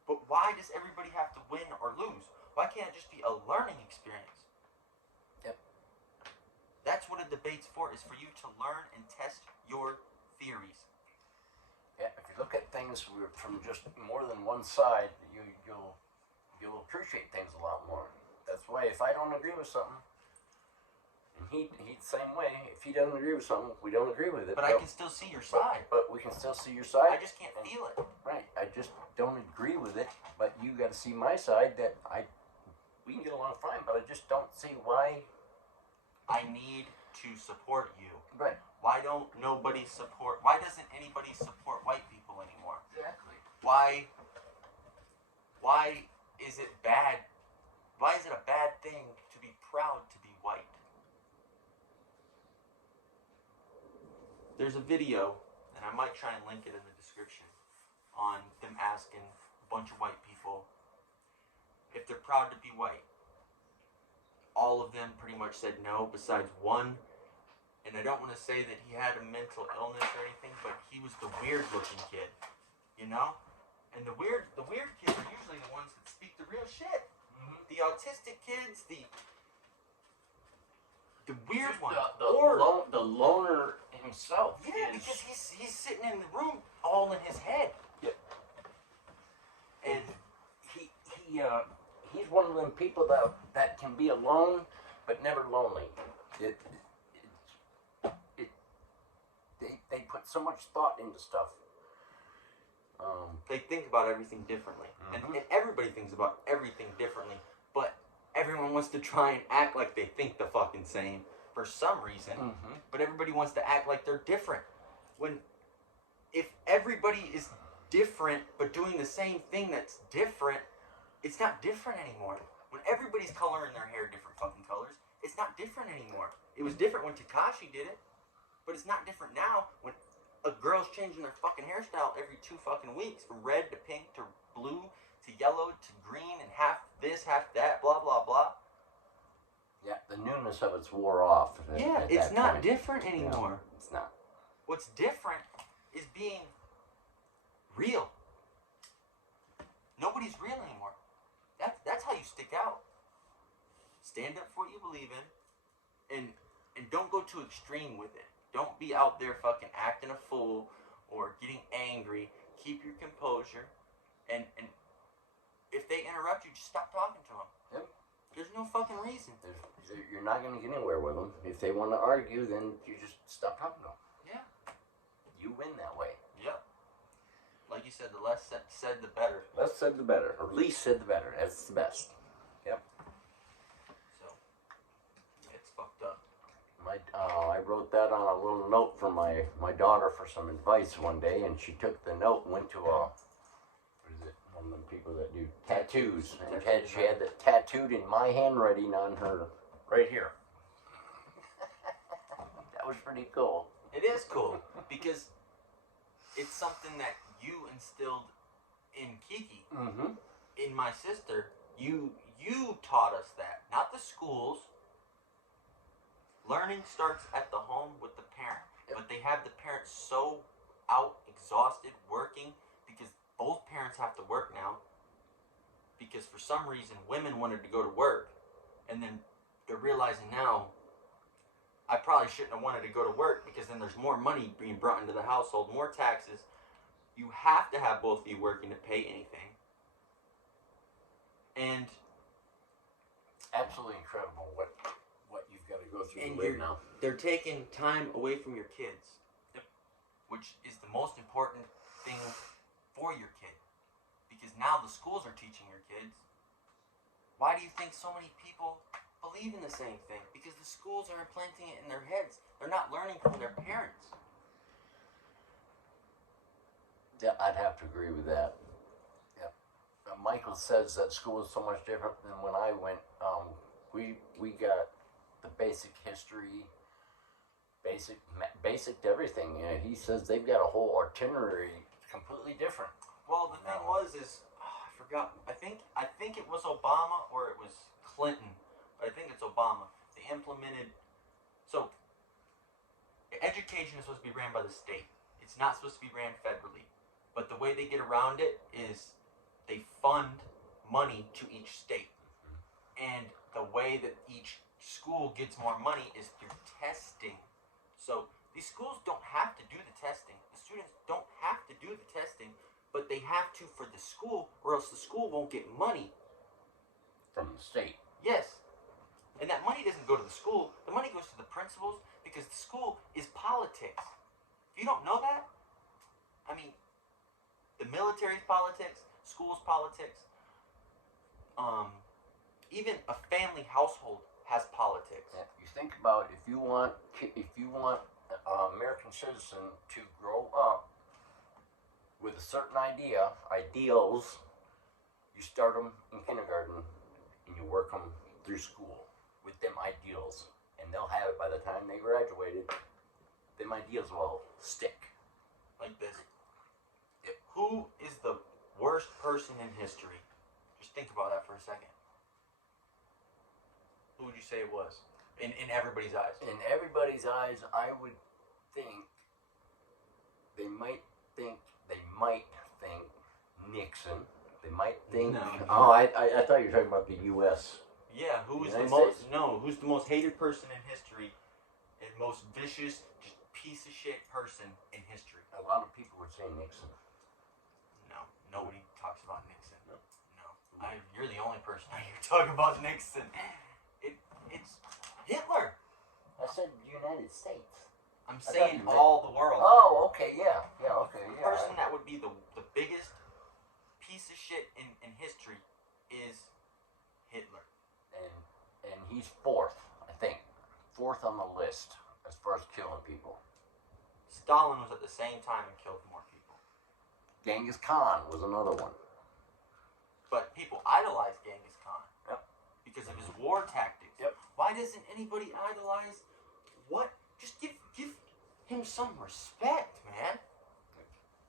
But why does everybody have to win or lose? Why can't it just be a learning experience? Yep. That's what a debate's for, is for you to learn and test your theories. Yeah, if you look at things from just more than one side, you'll appreciate things a lot more. That's why if I don't agree with something, and he's the same way. If he doesn't agree with something, we don't agree with it. But I can still see your side. But we can still see your side. I just can't feel it. Right. I just don't agree with it. But you got to see my side. We can get along fine. But I just don't see why. I need to support you. Right. Why doesn't anybody support white people anymore? Exactly. Why is it bad? Why is it a bad thing to be proud to be white? There's a video, and I might try and link it in the description, on them asking a bunch of white people if they're proud to be white. All of them pretty much said no, besides one. And I don't want to say that he had a mental illness or anything, but he was the weird-looking kid, you know? And the weird kids are usually the ones that speak the real shit. Mm-hmm. The autistic kids, the weird one, the loner himself. Yeah, because he's sitting in the room all in his head. Yep. And he's one of them people that can be alone but never lonely. They put so much thought into stuff. They think about everything differently, mm-hmm. and everybody thinks about everything differently. But everyone wants to try and act like they think the fucking same for some reason. Mm-hmm. But everybody wants to act like they're different. If everybody is different but doing the same thing that's different, it's not different anymore. When everybody's coloring their hair different fucking colors, it's not different anymore. It was different when Tekashi did it, but it's not different now when a girl's changing their fucking hairstyle every 2 fucking weeks, from red to pink to blue to yellow to green, and half this, half that, blah, blah, blah. Yeah, the newness of it's wore off. Yeah, it's not different anymore. No, it's not. What's different is being real. Nobody's real anymore. That's how you stick out. Stand up for what you believe in, and don't go too extreme with it. Don't be out there fucking acting a fool or getting angry. Keep your composure, and if they interrupt you, just stop talking to them. Yep. There's no fucking reason. You're not going to get anywhere with them. If they want to argue, then you just stop talking to them. Yeah. You win that way. Yep. Like you said, the less said, the better. Less said, the better. Or least said, the better. That's the best. Yep. So, it's fucked up. I wrote that on a little note for my daughter for some advice one day, and she took the note and went to one of them people that do tattoos, and she had that tattooed in my handwriting on her right here. That was pretty cool. It is cool because it's something that you instilled in Kiki, mm-hmm. in my sister. You taught us that, not the schools. Learning starts at the home with the parent, but they have the parents so out, exhausted, working, because both parents have to work now, because for some reason women wanted to go to work, and then they're realizing now, I probably shouldn't have wanted to go to work, because then there's more money being brought into the household, more taxes. You have to have both of you working to pay anything. And absolutely incredible what you've got to go through And to live now. they're taking time away from your kids. Yep. Which is the most important thing for your kid. Because now the schools are teaching your kids. Why do you think so many people believe in the same thing? Because the schools are implanting it in their heads. They're not learning from their parents. Yeah, I'd have to agree with that. Yeah. Michael says that school is so much different than when I went. We got the basic history, basic to everything. He says they've got a whole itinerary completely different. Well, the thing I forgot. I think it was Obama or it was Clinton, but I think it's Obama. They implemented. So, education is supposed to be ran by the state. It's not supposed to be ran federally. But the way they get around it is they fund money to each state. And the way that each school gets more money is through testing. So these schools don't have to do the testing. The students don't have to do the testing, but they have to for the school, or else the school won't get money. From the state. Yes. And that money doesn't go to the school. The money goes to the principals because the school is politics. If you don't know that, I mean, the military's politics, school's politics, even a family household has politics. Yeah, you think about if you want American citizen to grow up with a certain ideals, you start them in kindergarten and you work them through school with them ideals, and they'll have it by the time they graduated. Them ideals will stick. Like this. Who is the worst person in history? Just think about that for a second. Who would you say it was? In everybody's eyes. In everybody's eyes, I would think they might think Nixon. They might think. No. Oh, I thought you were talking about the U.S. Yeah, who's the United most? States? No, who's the most hated person in history, and most vicious, just piece of shit person in history? A lot of people would say Nixon. No, nobody talks about Nixon. No. You're the only person I hear talk about Nixon. It's Hitler. I said United States. I'm saying all the world. Oh, okay, yeah, okay, The yeah. person that would be the biggest piece of shit in history is Hitler. And he's fourth, I think. Fourth on the list as far as killing people. Stalin was at the same time and killed more people. Genghis Khan was another one. But people idolize Genghis Khan. Yep. Because of his war tactics. Yep. Why doesn't anybody idolize what? Just give him some respect, man.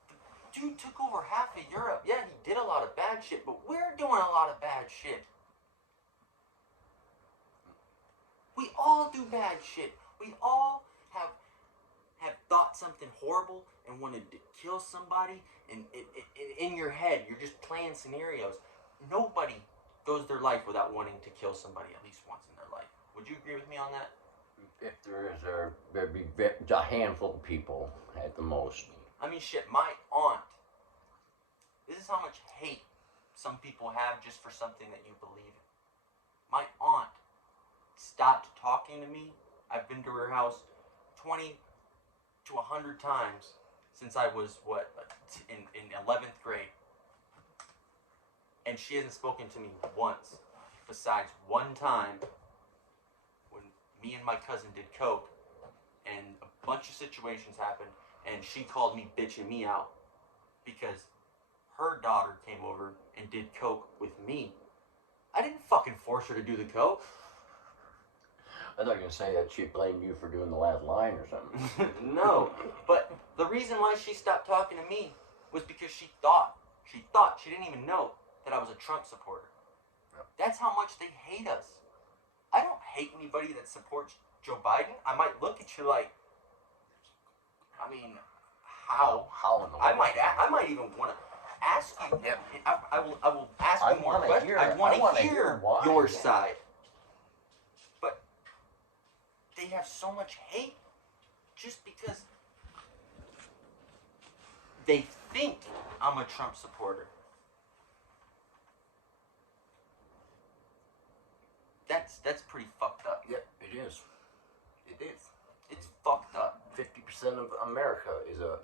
The dude took over half of Europe. Yeah, he did a lot of bad shit, but we're doing a lot of bad shit. We all do bad shit. We all have thought something horrible and wanted to kill somebody, and in your head, you're just playing scenarios. Nobody goes their life without wanting to kill somebody at least once in their life. Would you agree with me on that? If there'd be a handful of people at the most. I mean, shit, my aunt. This is how much hate some people have just for something that you believe in. My aunt stopped talking to me. I've been to her house 20 to 100 times since I was, in 11th grade. And she hasn't spoken to me once, besides one time when me and my cousin did coke, and a bunch of situations happened, and she called me bitching me out because her daughter came over and did coke with me. I didn't fucking force her to do the coke. I thought you were going to say that she blamed you for doing the last line or something. No, but the reason why she stopped talking to me was because she thought, she didn't even know that I was a Trump supporter. Yep. That's how much they hate us. I don't hate anybody that supports Joe Biden. I might look at you like, I mean, how? How in the world? I might even want to ask you. Yep. I will ask you more questions. I want to hear your side. But they have so much hate just because they think I'm a Trump supporter. That's pretty fucked up. Yep, it is. It is. It's fucked up. 50% of America is a.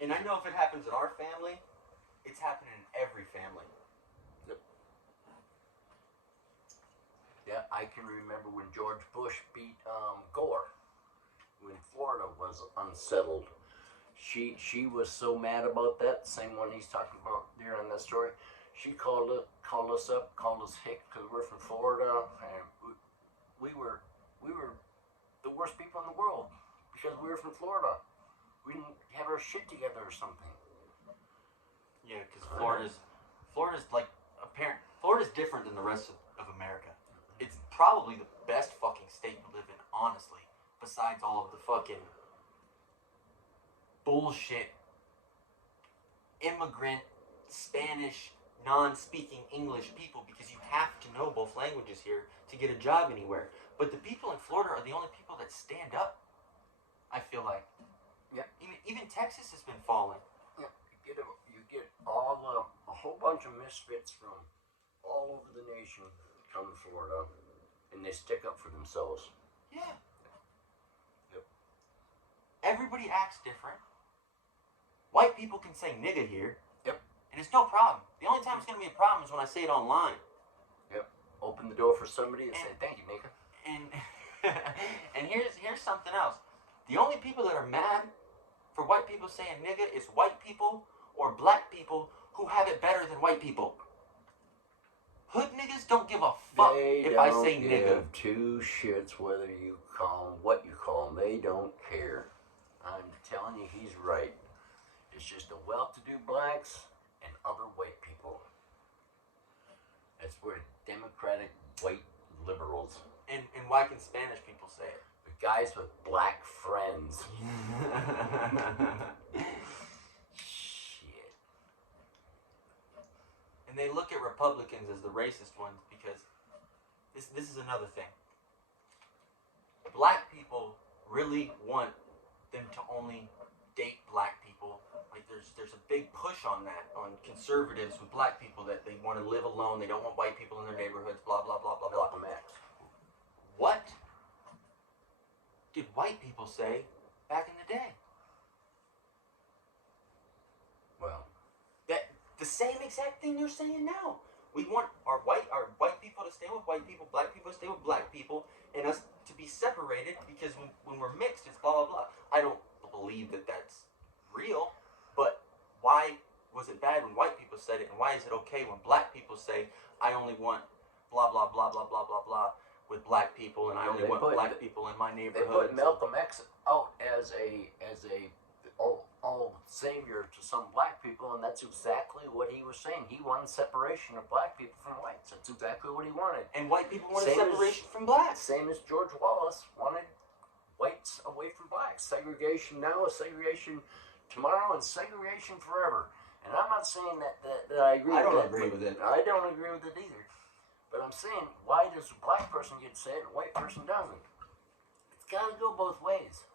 And I know if it happens in our family, it's happening in every family. Yep. Yeah, I can remember when George Bush beat Gore, when Florida was unsettled. She was so mad about that. Same one he's talking about there in that story. She called us up, called us hick because we're from Florida, and we were the worst people in the world because we were from Florida. We didn't have our shit together or something. Yeah, because Florida's like Florida's different than the rest of America. It's probably the best fucking state to live in, honestly. Besides all of the fucking bullshit immigrant Spanish non-speaking English people, because you have to know both languages here to get a job anywhere. But the people in Florida are the only people that stand up, I feel like. Yeah. Even Texas has been falling. Yeah. You get a whole bunch of misfits from all over the nation come to Florida, and they stick up for themselves. Yeah. Yep. Everybody acts different. White people can say nigga here. Yep. And it's no problem. The only time it's going to be a problem is when I say it online. Yep. Open the door for somebody and say, thank you, nigga. And and here's something else. The only people that are mad for white people saying nigga is white people or black people who have it better than white people. Hood niggas don't give a fuck if I say nigga. They don't give two shits whether you call them what you call them. They don't care. I'm telling you, he's right. It's just the well-to-do blacks and other white people. That's where Democratic white liberals. And why can Spanish people say it? The guys with black friends. Shit. And they look at Republicans as the racist ones because this is another thing. Black people really want them to only date black people. Like there's a big push on that, on conservatives with black people, that they want to live alone, they don't want white people in their neighborhoods, blah blah blah blah blah. What did white people say back in the day? Well, that the same exact thing they're saying now. We want our white people to stay with white people, black people to stay with black people, and us to be separated because when we're mixed, it's blah blah blah. I don't believe that that's real, but why was it bad when white people said it, and why is it okay when black people say I only want blah blah blah blah blah blah blah with black people, and I only want black people in my neighborhood? They put Malcolm X out as a savior to some black people, and that's exactly what he was saying. He wanted separation of black people from whites. That's exactly what he wanted. And white people wanted separation from blacks. Same as George Wallace wanted whites away from blacks. Segregation now is segregation tomorrow, and segregation forever. And I'm not saying that I agree with that. I don't agree with it. I don't agree with it either. But I'm saying, why does a black person get said and a white person doesn't? It's got to go both ways.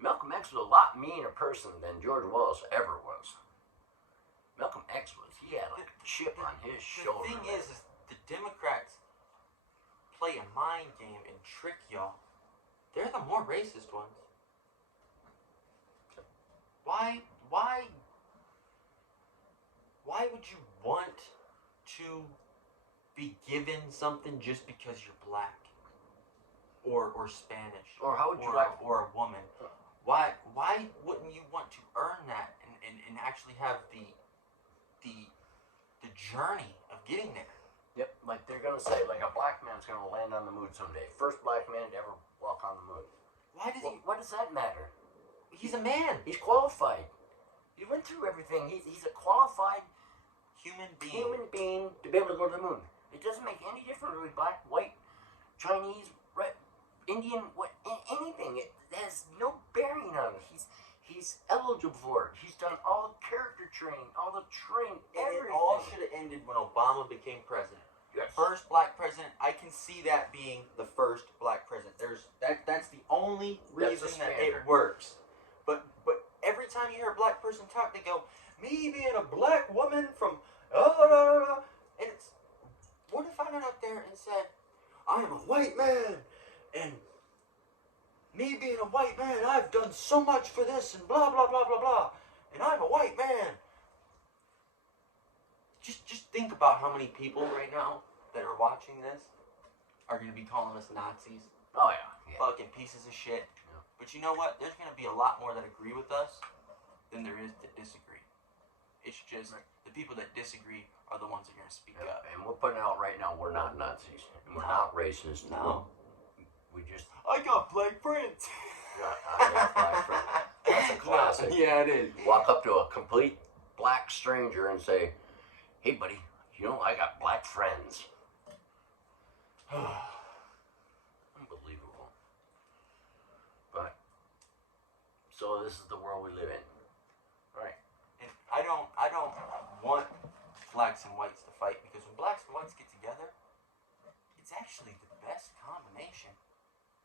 Malcolm X was a lot meaner person than George Wallace ever was. Malcolm X he had like a chip on his shoulder. The thing is the Democrats play a mind game and trick y'all. They're the more racist ones. Why would you want to be given something just because you're black or Spanish or how would you or a woman? Why wouldn't you want to earn that and actually have the journey of getting there? Yep, like they're gonna say, like a black man's gonna land on the moon someday. First black man to ever walk on the moon. What does that matter? He's a man. He's qualified. He went through everything. He's a qualified human being to be able to go to the moon. It doesn't make any difference with black, white, Chinese, red, Indian, anything. It has no bearing on it. He's eligible for it. He's done all the character training, all the training, everything. It all should have ended when Obama became president. Yes. First black president. I can see that being the first black president. That's the only reason that it works. But every time you hear a black person talk, they go, me being a black woman from and it's, what if I got up there said, I am a white man, and me being a white man, I've done so much for this, and blah, blah, blah, blah, blah, and I'm a white man. Just think about how many people right now that are watching this are going to be calling us Nazis. Oh, yeah. Fucking pieces of shit. Yeah. But you know what? There's going to be a lot more that agree with us than there is that disagree. It's just the people that disagree are the ones that are going to speak up. And we're putting out right now, we're not Nazis. And we're not racist. No. We just... I got black friends. I got black friends. That's a classic. Yeah, it is. Walk up to a complete black stranger and say, hey, buddy, you know, I got black friends. Unbelievable. But, so this is the world we live in. Right. And I don't want blacks and whites to fight, because when blacks and whites get together, it's actually the best combination.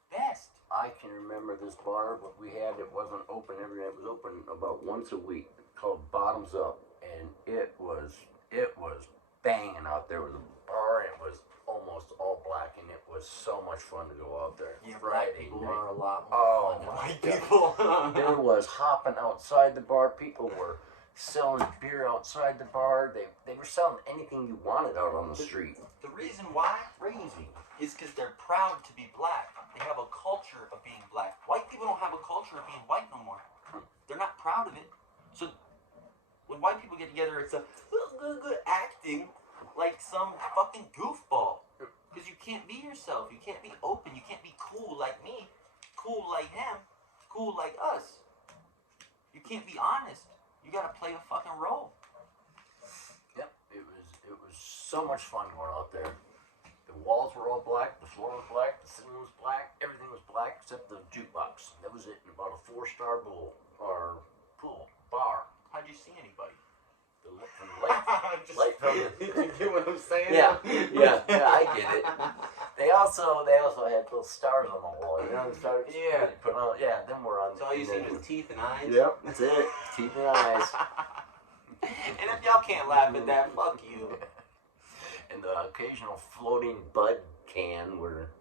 Best. I can remember this bar, what we had, it wasn't open every night. It was open about once a week, called Bottoms Up. And it was banging out there with a bar, and it was almost all black, and it was so much fun to go out there. Yeah, Friday black people night. are a lot more fun than white people. There was hopping outside the bar. People were selling beer outside the bar. They were selling anything you wanted out on the street. The reason why is because they're proud to be black. They have a culture of being black. White people don't have a culture of being white no more. They're not proud of it. So when white people get together, it's a good acting like some fucking goofball. Because you can't be yourself. You can't be open. You can't be cool like me, cool like him, cool like us. You can't be honest. You gotta play a fucking role. Yep, it was so much fun going out there. The walls were all black, the floor was black, the ceiling was black, everything was black except the jukebox. That was it in about a 4-star pool bar. How'd you see anybody? From the light from the, you get what I'm saying? yeah, I get it. They also had little stars on the wall. You know the stars? Yeah. Put on, then we're on. So all you see was teeth and eyes? Yep, that's it. Teeth and eyes. And if y'all can't laugh at that, fuck you. And the occasional floating bud can where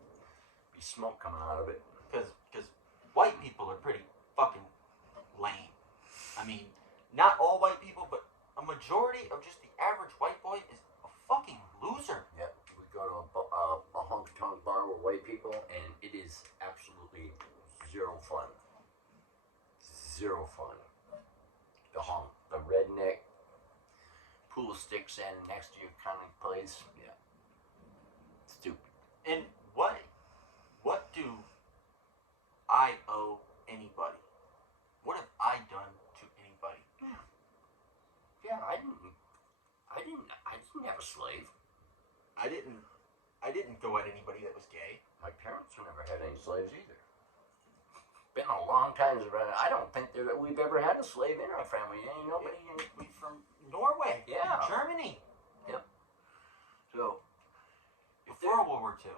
be smoke coming out of it. Because white people are pretty fucking lame. I mean, not all white people, but a majority of just the average white boy is a fucking loser. Yep, we go to a honky-tonk bar with white people, and it is absolutely zero fun. Zero fun. The redneck pool stick standing next to you kind of place. Yeah. Stupid. And what do I owe anybody? What have I done to anybody? Yeah, I didn't have a slave. I didn't go at anybody that was gay. My parents never had any slaves either. Been a long time. I don't think that we've ever had a slave in our family. Ain't nobody. We from Norway. Yeah. Germany. Yep. So before World War II.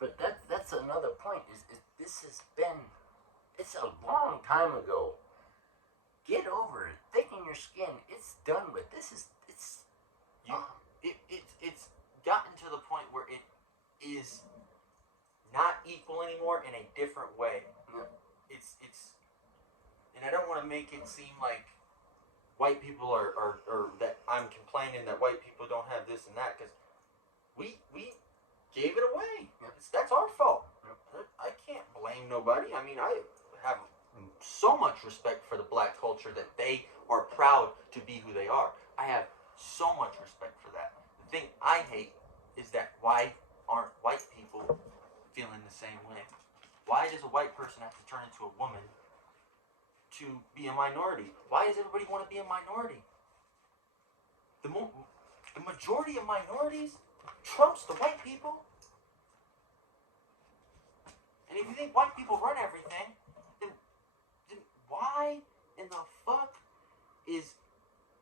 But that's another point. Is this has been? It's a long time ago. Get over it. Thicken your skin. It's done with. It's gotten to the point where it is not equal anymore in a different way. Yeah. It's and I don't want to make it seem like white people are that I'm complaining that white people don't have this and that, because we gave it away. Yeah. That's our fault. Yeah. I can't blame nobody. I mean, I have so much respect for the black culture that they are proud to be who they are. I have so much respect for that. The thing I hate is that why aren't white people feeling the same way? Why does a white person have to turn into a woman to be a minority? Why does everybody want to be a minority? The majority of minorities trumps the white people. And if you think white people run everything, then why in the fuck is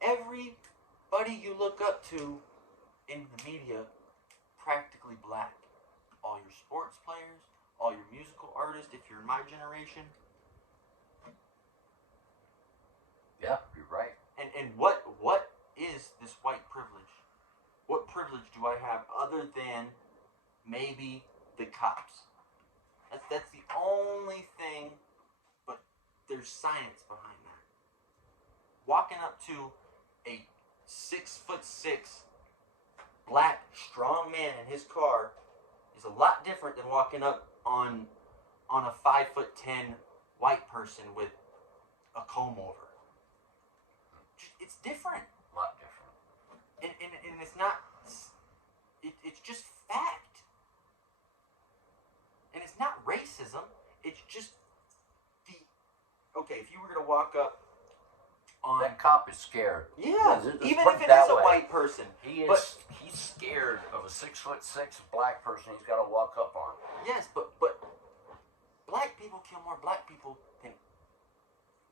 everybody you look up to in the media practically black? All your sports players, all your musical artists, if you're my generation. Yeah, you're right. And what is this white privilege? What privilege do I have other than maybe the cops? That's the only thing, but there's science behind that. Walking up to a 6'6" black strong man in his car is a lot different than walking up on a 5'10" white person with a comb over. It's different. A lot different. And it's not. It's just fact. And it's not racism. It's just the. Okay, if you were gonna walk up on that cop is scared. Yeah, even if it is a white person, he's scared of a 6'6" black person. He's got to walk up on. Yes, but black people kill more black people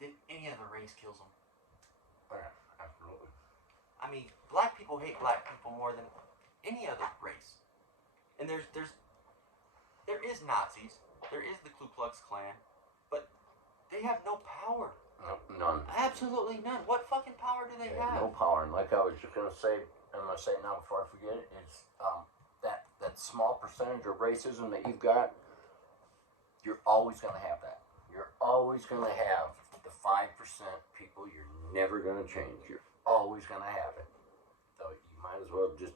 than any other race kills them. Yeah, absolutely. I mean, black people hate black people more than any other race. And there is Nazis, there is the Ku Klux Klan, but they have no power. Nope, none. Absolutely none. What fucking power do they have? No power. And like I was just gonna say, I'm gonna say it now before I forget it. It's that small percentage of racism that you've got. You're always gonna have that. You're always gonna have the 5% people you're never gonna change. You're always gonna have it. So you might as well just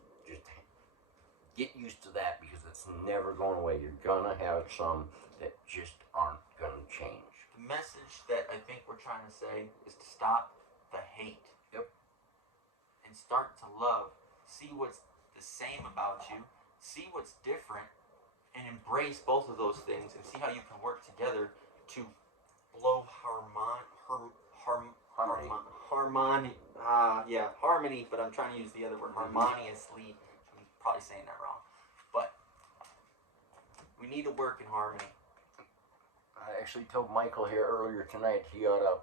get used to that, because it's never going away. You're gonna have some that just aren't gonna change. The message that I think we're trying to say is to stop the hate. Yep. And start to love. See what's the same about you. See what's different. And embrace both of those things. And see how you can work together to blow harmony. But I'm trying to use the other word. Harmoniously. I'm probably saying that wrong. But we need to work in harmony. I actually told Michael here earlier tonight he ought to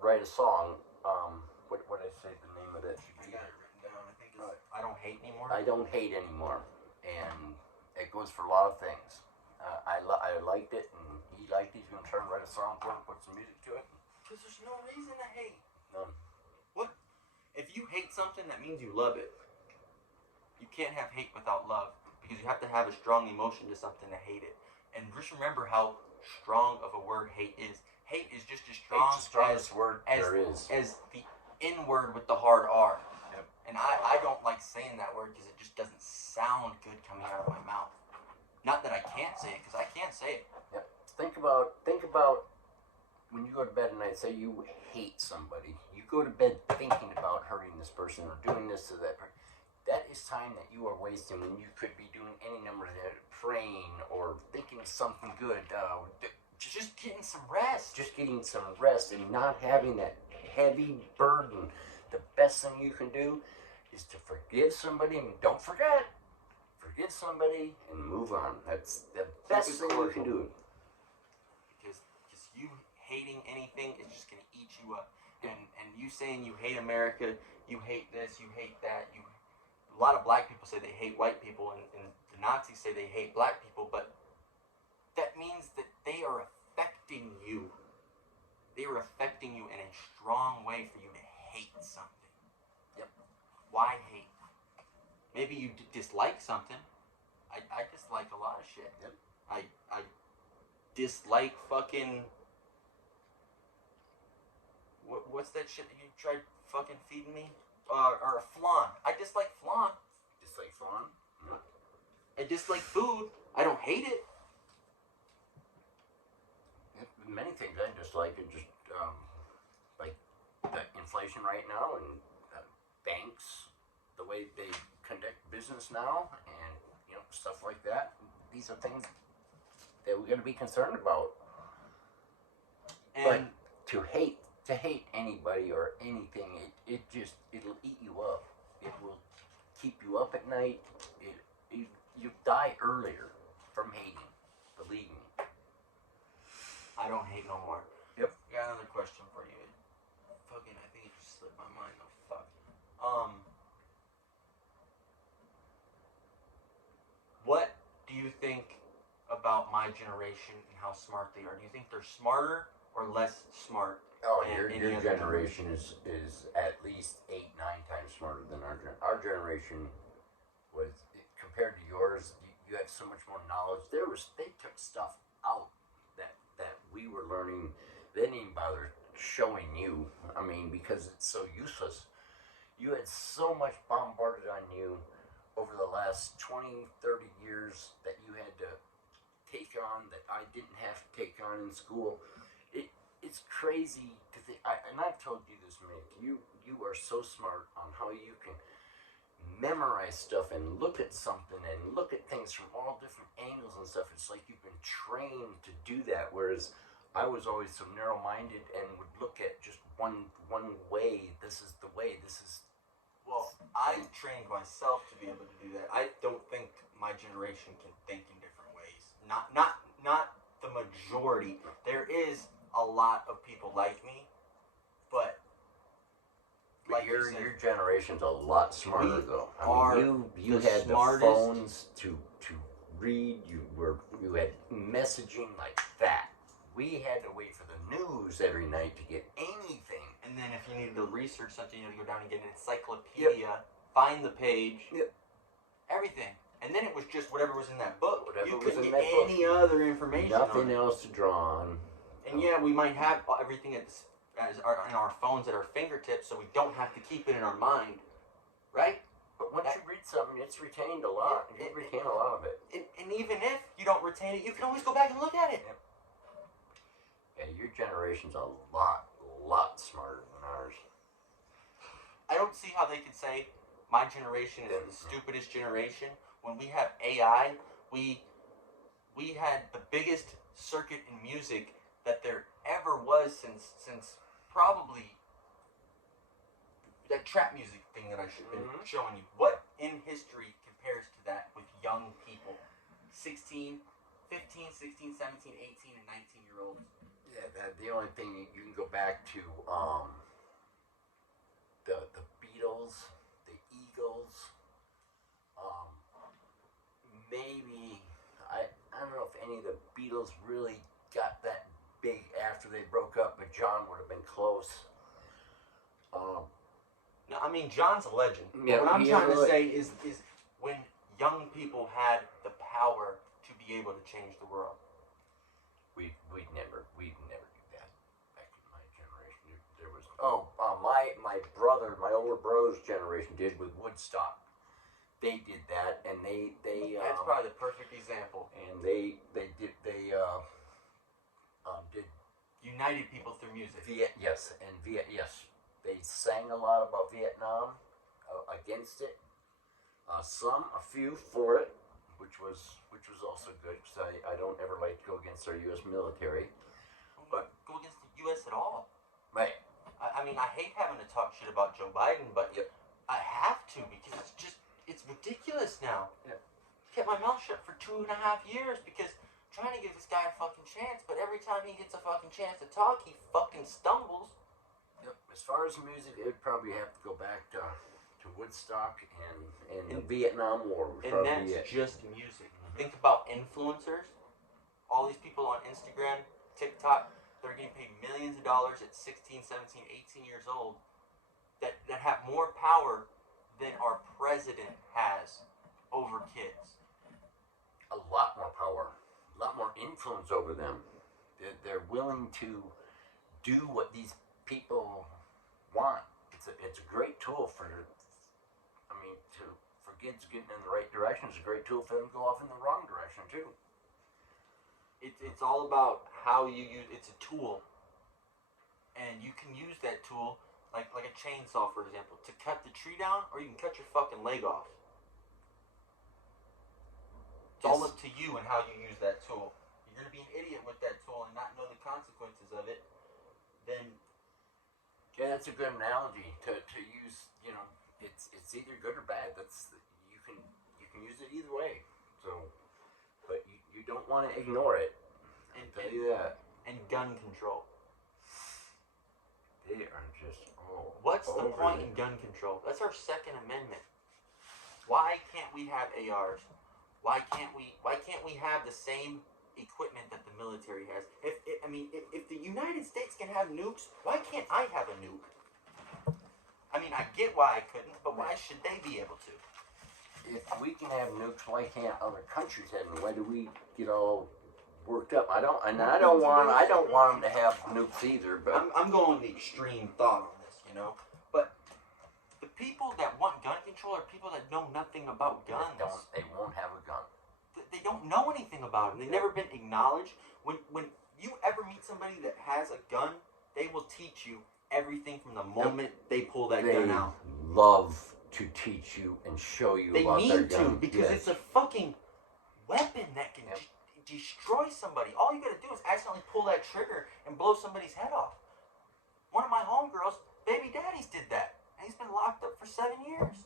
write a song. What did I say the name of it? I got it written down. I think it's I Don't Hate Anymore. I Don't Hate Anymore. And it goes for a lot of things. I liked it, and he liked it. He's going to try and write a song for it, put some music to it. Because there's no reason to hate. None. What? If you hate something, that means you love it. You can't have hate without love, because you have to have a strong emotion to something to hate it. And just remember how strong of a word hate is. Hate is just as strong Hate's the strongest word there is. As the N word with the hard R. Yep. And I don't like saying that word because it just doesn't sound good coming out of my mouth. Not that I can't say it, because I can't say it. Yep. Think about when you go to bed at night. Say you hate somebody. You go to bed thinking about hurting this person or doing this to that person. That is time that you are wasting when you could be doing any number of things, praying or thinking of something good. Just getting some rest. Just getting some rest and not having that heavy burden. The best thing you can do is to forgive somebody, and don't forget. Forgive somebody and move on. That's the best thing you can do. Because you hating anything is just going to eat you up. And you saying you hate America, you hate this, you hate that, a lot of black people say they hate white people, and the Nazis say they hate black people, but that means that they are affecting you. They are affecting you in a strong way for you to hate something. Yep. Why hate? Maybe you dislike something. I dislike a lot of shit. Yep. I dislike fucking... What's that shit that you tried fucking feeding me? Or a flan. I dislike flan. Dislike flan? No. I dislike food. I don't hate it. Many things I dislike are just like the inflation right now, and banks, the way they conduct business now, and stuff like that. These are things that we got to be concerned about. And but to hate anybody or anything, it'll eat you up. It will keep you up at night. You die earlier from hating. Believe me. I don't hate no more. Yep. Got another question for you. Fucking, I think it just slipped my mind. Oh fuck. What do you think about my generation and how smart they are? Do you think they're smarter or less smart. Oh, than your any other generation is at least 8, 9 times smarter than our generation was compared to yours. You have so much more knowledge. They took stuff out that we were learning. They didn't even bother showing you. I mean, because it's so useless. You had so much bombarded on you over the last 20, 30 years that you had to take on that I didn't have to take on in school. It's crazy to think, and I've told you this, Mick. You are so smart on how you can memorize stuff and look at something and look at things from all different angles and stuff. It's like you've been trained to do that, whereas I was always so narrow-minded and would look at just one way. This is the way. This is. Well, I trained myself to be able to do that. I don't think my generation can think in different ways. Not the majority. There is a lot of people like me, but like your you said, your generation's a lot smarter though. I mean, you the had smartest. the phones to read. You had messaging like that. We had to wait for the news every night to get anything. And then if you needed to research something, you had to go down and get an encyclopedia, find the page, everything. And then it was just whatever was in that book. You couldn't get any other information. Nothing else to draw on. And yeah, we might have everything in our phones at our fingertips, so we don't have to keep it in our mind, right? But once you read something, it's retained a lot. You retain a lot of it. And even if you don't retain it, you can always go back and look at it. Yeah, your generation's a lot smarter than ours. I don't see how they could say my generation is the stupidest generation. When we have AI, we had the biggest circuit in music that there ever was since probably that trap music thing that I should have been showing you. What in history compares to that with young people? 15, 16, 17, 18, and 19-year-olds. Yeah, the only thing you can go back to the Beatles, the Eagles, maybe I don't know if any of the Beatles really got that big after they broke up, but John would have been close. No, I mean John's a legend. Yeah, what I'm trying to say is when young people had the power to be able to change the world. We'd never do that back in my generation. There was my older brother's generation did with Woodstock. They did that, and they That's probably the perfect example. And they did United people through music. Yes. They sang a lot about Vietnam, against it. A few for it, which was also good because I don't ever like to go against our U.S. military. But go against the U.S. at all. Right. I mean, I hate having to talk shit about Joe Biden, but I have to because it's ridiculous now. Yeah. Kept my mouth shut for 2.5 years because I'm trying to give this guy a fucking chance, but every time he gets a fucking chance to talk, he fucking stumbles. Yep. As far as music, it would probably have to go back to Woodstock and the Vietnam War. And that's just music. Think about influencers. All these people on Instagram, TikTok, they're getting paid millions of dollars at 16, 17, 18 years old that have more power than our president has over kids. A lot more power, a lot more influence over them. They're willing to do what these people want. It's a great tool for kids getting in the right direction. It's a great tool for them to go off in the wrong direction too. It's all about how you use. It's a tool, and you can use that tool like a chainsaw, for example, to cut the tree down, or you can cut your fucking leg off. It's all up to you and how you use that tool. You're gonna be an idiot with that tool and not know the consequences of it. Then, yeah, that's a good analogy to use. It's either good or bad. You can use it either way. So, but you don't want to ignore it. I'll tell you that. And gun control. They are just What's the point in gun control? That's our Second Amendment. Why can't we have ARs? Why can't we have the same equipment that the military has. If the United States can have nukes, why can't I have a nuke? I mean, I get why I couldn't, but why should they be able to? If we can have nukes, why can't other countries have them? Why do we get all worked up? I don't want them to have nukes either. But I'm going the extreme thought on this, you know. But the people that want gun control are people that know nothing about guns. They won't have a gun. They don't know anything about it. They've never been acknowledged. When you ever meet somebody that has a gun, they will teach you everything from the moment they pull that gun out. They love to teach you and show you about their gun. They need to, because it's a fucking weapon that can destroy somebody. All you gotta do is accidentally pull that trigger and blow somebody's head off. One of my homegirls, baby daddies did that. And he's been locked up for 7 years.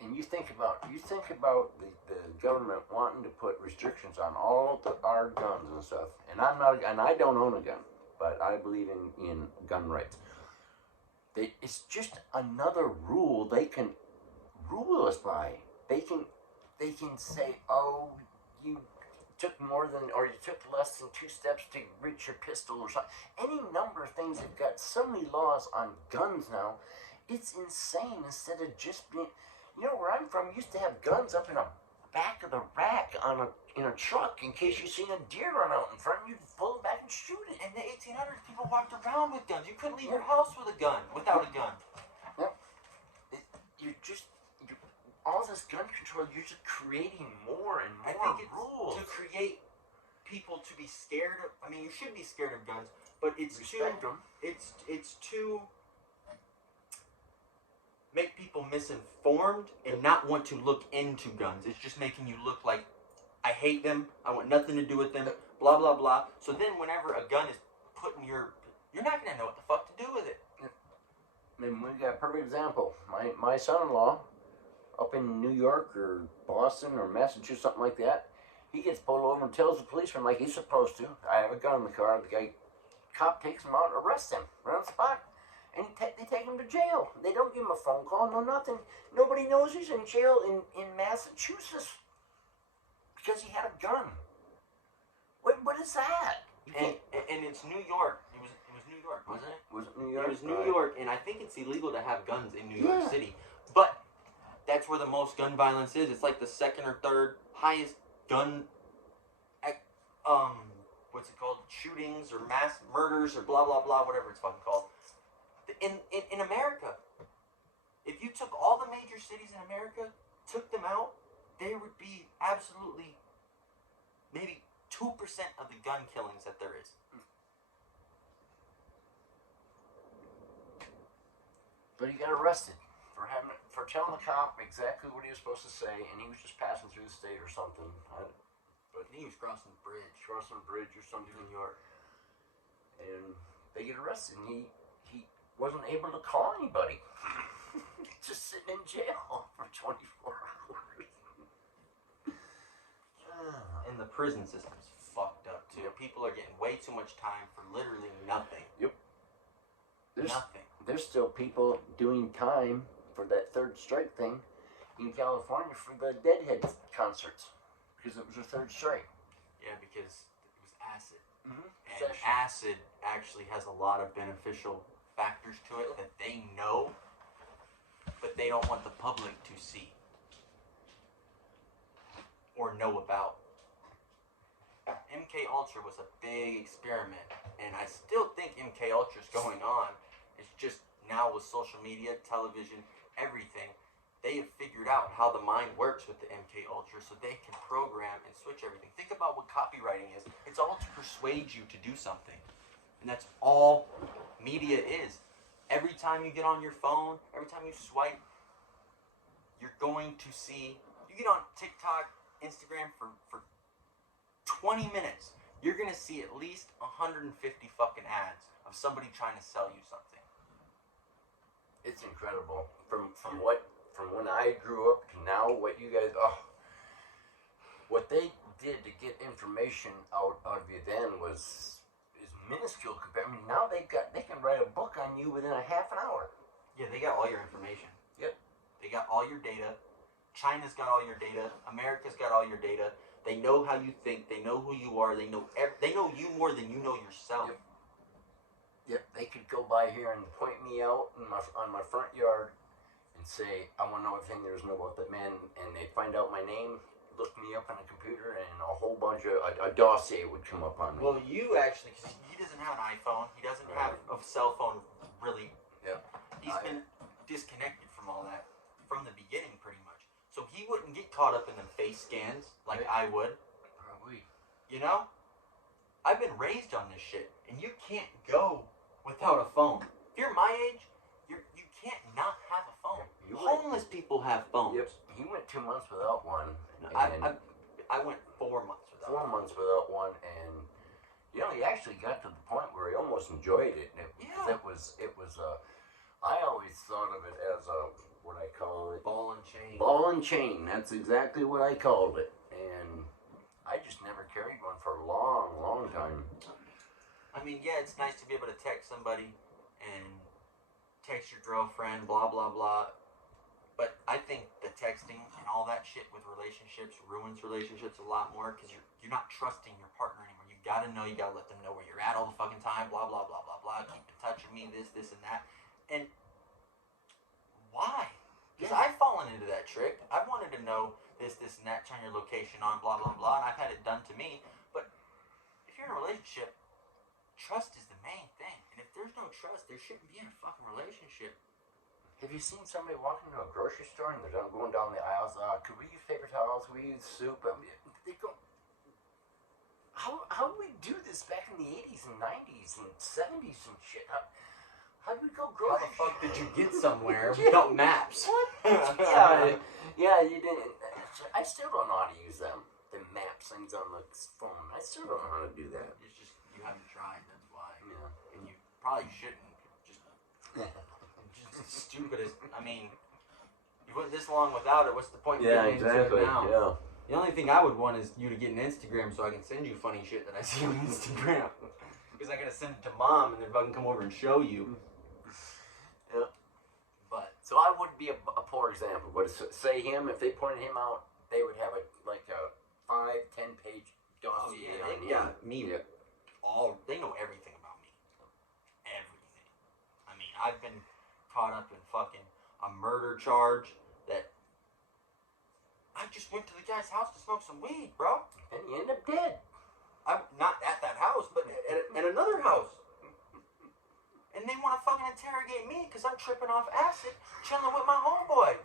And you think about the government wanting to put restrictions on all our guns and stuff. And I don't own a gun, but I believe in gun rights. It's just another rule they can rule us by. They can say, oh, you took more than, or you took less than 2 steps to reach your pistol or something. Any number of things. They've got so many laws on guns now. It's insane. Instead of just being, where I'm from, used to have guns up in the back of the rack in a truck in case you seen a deer run out in front. You'd pull it back and shoot it. In the 1800s, people walked around with guns. You couldn't leave your house with a gun, without a gun. Yep. All this gun control, you're just creating more and more rules. To create people to be scared of. I mean, you should be scared of guns, but it's to make people misinformed and not want to look into guns. It's just making you look like, I hate them, I want nothing to do with them, blah, blah, blah. So then whenever a gun is put in you're not going to know what the fuck to do with it. And we got a perfect example. My son-in-law, up in New York or Boston or Massachusetts, something like that, he gets pulled over and tells the policeman like he's supposed to, I have a gun in the car. The cop takes him out and arrests him right on the spot. And they take him to jail. They don't give him a phone call, no nothing. Nobody knows he's in jail in Massachusetts because he had a gun. What is that? And it's New York. It was New York, wasn't it? Was it New York? It was New York, and I think it's illegal to have guns in New York City. But that's where the most gun violence is. It's like the second or third highest gun, what's it called? Shootings or mass murders or blah, blah, blah, whatever it's fucking called. In America, if you took all the major cities in America, took them out, there would be absolutely maybe 2% of the gun killings that there is. But he got arrested for telling the cop exactly what he was supposed to say, and he was just passing through the state or something. But he was crossing the bridge or something in New York, and they get arrested, and he wasn't able to call anybody. Just sitting in jail for 24 hours. And the prison system's fucked up too. People are getting way too much time for literally nothing. Yep. Nothing. There's still people doing time for that third strike thing in California for the Deadhead concerts because it was a third strike. Yeah, because it was acid. Mm-hmm. And acid actually has a lot of beneficial factors to it that they know, but they don't want the public to see or know about. MK Ultra was a big experiment, and I still think MK Ultra is going on. It's just now with social media, television, everything, they have figured out how the mind works with the MK Ultra, so they can program and switch everything. Think about what copywriting is. It's all to persuade you to do something, and that's all media is. Every time you get on your phone, every time you swipe, you're going to see, you get on TikTok, Instagram for 20 minutes, you're going to see at least 150 fucking ads of somebody trying to sell you something. It's incredible. From when I grew up to now, what you guys, what they did to get information out of you then is minuscule compared. I mean, now they can write a book on you within a half an hour. Yeah, they got all your information. Yep. They got all your data. China's got all your data. America's got all your data. They know how you think. They know who you are. They know you more than you know yourself. Yep. Yep. They could go by here and point me out on my front yard and say, I want to know everything there is to know about that man. And they'd find out my name, look me up on the computer, and a whole bunch of a dossier would come up on me. Well, you actually, because he doesn't have an iPhone. He doesn't have a cell phone, really. Yeah. He's been disconnected from all that from the beginning, pretty much. So he wouldn't get caught up in them face scans like I would. Probably. You know? I've been raised on this shit, and you can't go without a phone. If you're my age, you can't not have a phone. Homeless people have phones. Yep. He went 2 months without one. I went 4 months without 4 months without one, and he actually got to the point where he almost enjoyed it. It was. I always thought of it as what I call it. Ball and chain. Ball and chain. That's exactly what I called it, and I just never carried one for a long, long time. I mean, yeah, it's nice to be able to text somebody and text your girlfriend, blah, blah, blah. But I think the texting and all that shit with relationships ruins relationships a lot more because you're not trusting your partner anymore. You gotta know, you gotta let them know where you're at all the fucking time, blah, blah, blah, blah, blah. Keep in touch with me, this, and that. And why? Because I've fallen into that trick. I've wanted to know this, and that, turn your location on, blah, blah, blah, and I've had it done to me. But if you're in a relationship, trust is the main thing. And if there's no trust, there shouldn't be in a fucking relationship. Have you seen somebody walking into a grocery store and they're going down the aisles? Could we use paper towels? Could we use soup? I mean, they go. How did we do this back in the 80s and 90s and 70s and shit? How did we go grocery? How the fuck did you get somewhere without maps? What? Yeah, you didn't. I still don't know how to use them. The maps things on the phone. I still don't know how to do that. It's just you haven't tried. That's why. Yeah. And you probably shouldn't. Just stupid as. I mean, you went this long without it. What's the point? Yeah, of getting exactly. Into it now? Yeah. The only thing I would want is you to get an Instagram so I can send you funny shit that I see on Instagram. Because I gotta send it to mom and then fucking come over and show you. Yeah. But so I would be a poor example. But say him, if they pointed him out, they would have a 5-10 page dossier. Me. Yeah. They know everything about me. Everything. I mean, I've been caught up in fucking a murder charge that I just went to the guy's house to smoke some weed, bro. And he ended up dead. I'm not at that house, but at another house. And they want to fucking interrogate me because I'm tripping off acid, chilling with my homeboy.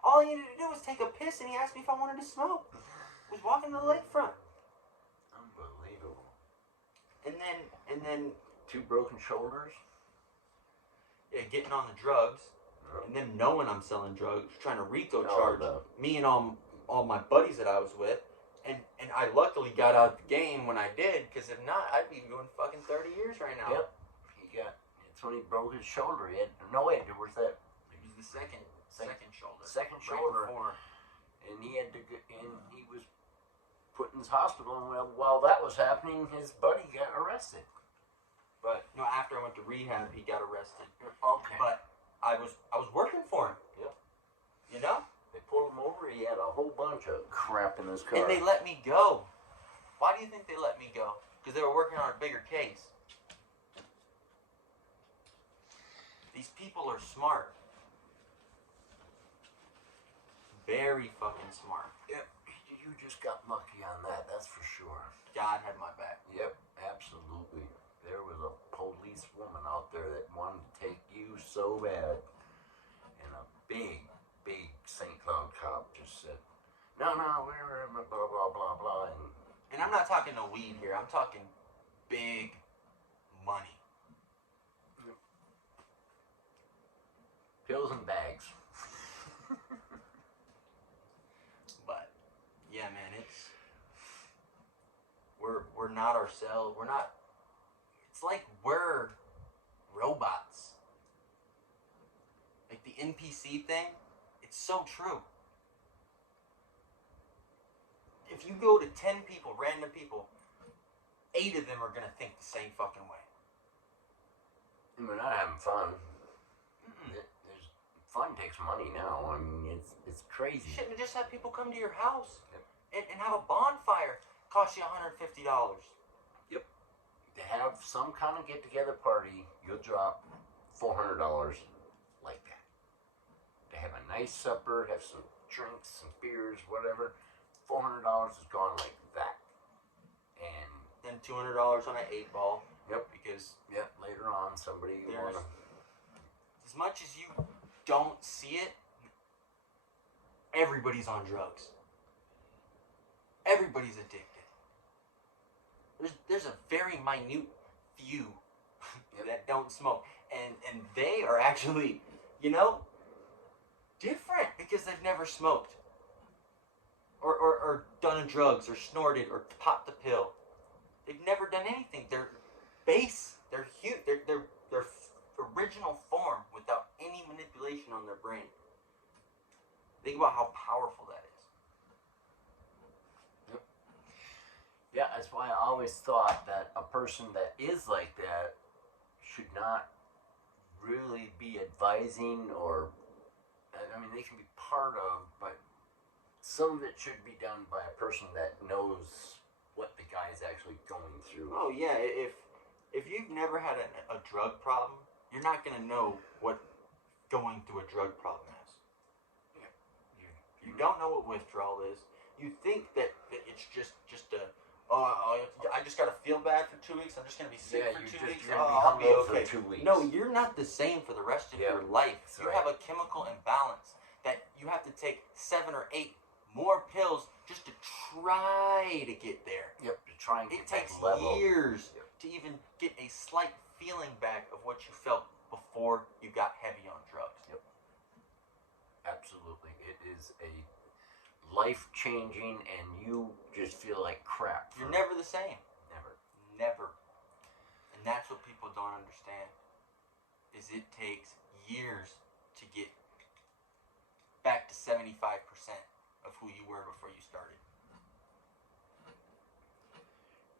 All he needed to do was take a piss, and he asked me if I wanted to smoke. He was walking to the lakefront. Unbelievable. And then 2 broken shoulders. Yeah, getting on the drugs, and them knowing I'm selling drugs, trying to RICO charge me and all my buddies that I was with, and I luckily got out the game when I did, because if not, I'd be doing fucking 30 years right now. Yep, it's when he broke his shoulder. He had where's that? It was the second shoulder. Second right shoulder, before. and he had to and he was put in his hospital, and while that was happening, his buddy got arrested. But no, after I went to rehab, he got arrested. Okay. But I was working for him. Yep. You know? They pulled him over. He had a whole bunch of crap in his car. And they let me go. Why do you think they let me go? Because they were working on a bigger case. These people are smart. Very fucking smart. Yep. You just got lucky on that. That's for sure. God had my back. Yep. Absolutely. There was a police woman out there that wanted to take you so bad, and a big St. Cloud cop just said, no, we're blah, blah, blah, blah. And I'm not talking no weed here. I'm talking big money. Pills and bags. But, yeah, man, we're not ourselves. We're not, it's like we're robots. Like the NPC thing, it's so true. If you go to 10 people, random people, 8 of them are going to think the same fucking way. And we're not having fun. Fun takes money now. I mean, it's crazy. You shouldn't just have people come to your house and have a bonfire costs you $150. Yep. To have some kind of get-together party, you'll drop $400 like that. To have a nice supper, have some drinks, some beers, whatever, $400 is gone like that. And then $200 on an 8-ball. Yep. Because later on somebody wanna... as much as you don't see it, everybody's on drugs. Everybody's addicted. There's a very minute few that don't smoke, and they are actually, different because they've never smoked, or done drugs, or snorted, or popped the pill. They've never done anything. They're base. They're huge. They're original form without any manipulation on their brain. Think about how powerful that is. Yep. Yeah, that's why I always thought that a person that is like that should not really be advising, or, I mean, they can be part of, but some of it should be done by a person that knows what the guy is actually going through. Oh yeah, if you've never had a drug problem, you're not gonna know what going through a drug problem is. You don't know what withdrawal is. You think that it's just a I just gotta feel bad for 2 weeks. I'm just gonna be sick for 2 weeks. I'll be okay. For 2 weeks. No, you're not the same for the rest of your life. You have a chemical imbalance that you have to take 7 or 8 more pills just to try to get there. Yep, to try and get it takes level. Years to even get a slight feeling back of what you felt before you got heavy on drugs. Yep. Absolutely. It is a life-changing, and you just feel like crap. You're never the same. Never. And that's what people don't understand, is it takes years to get back to 75% of who you were before you started.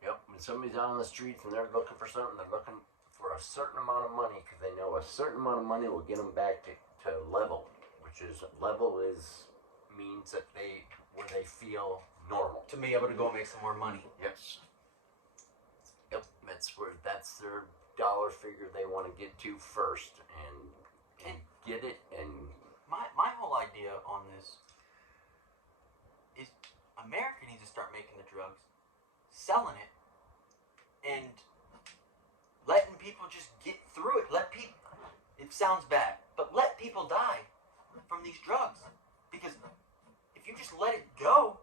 Yep. When somebody's out on the streets and they're looking for something, they're looking for a certain amount of money because they know a certain amount of money will get them back to level, which is means that where they feel normal. To be able to go make some more money. Yes. Yep. That's their dollar figure they want to get to first, and get it. And my whole idea on this is America needs to start making the drugs, selling it, and letting people just get through it. It sounds bad, but let people die from these drugs. Because if you just let it go,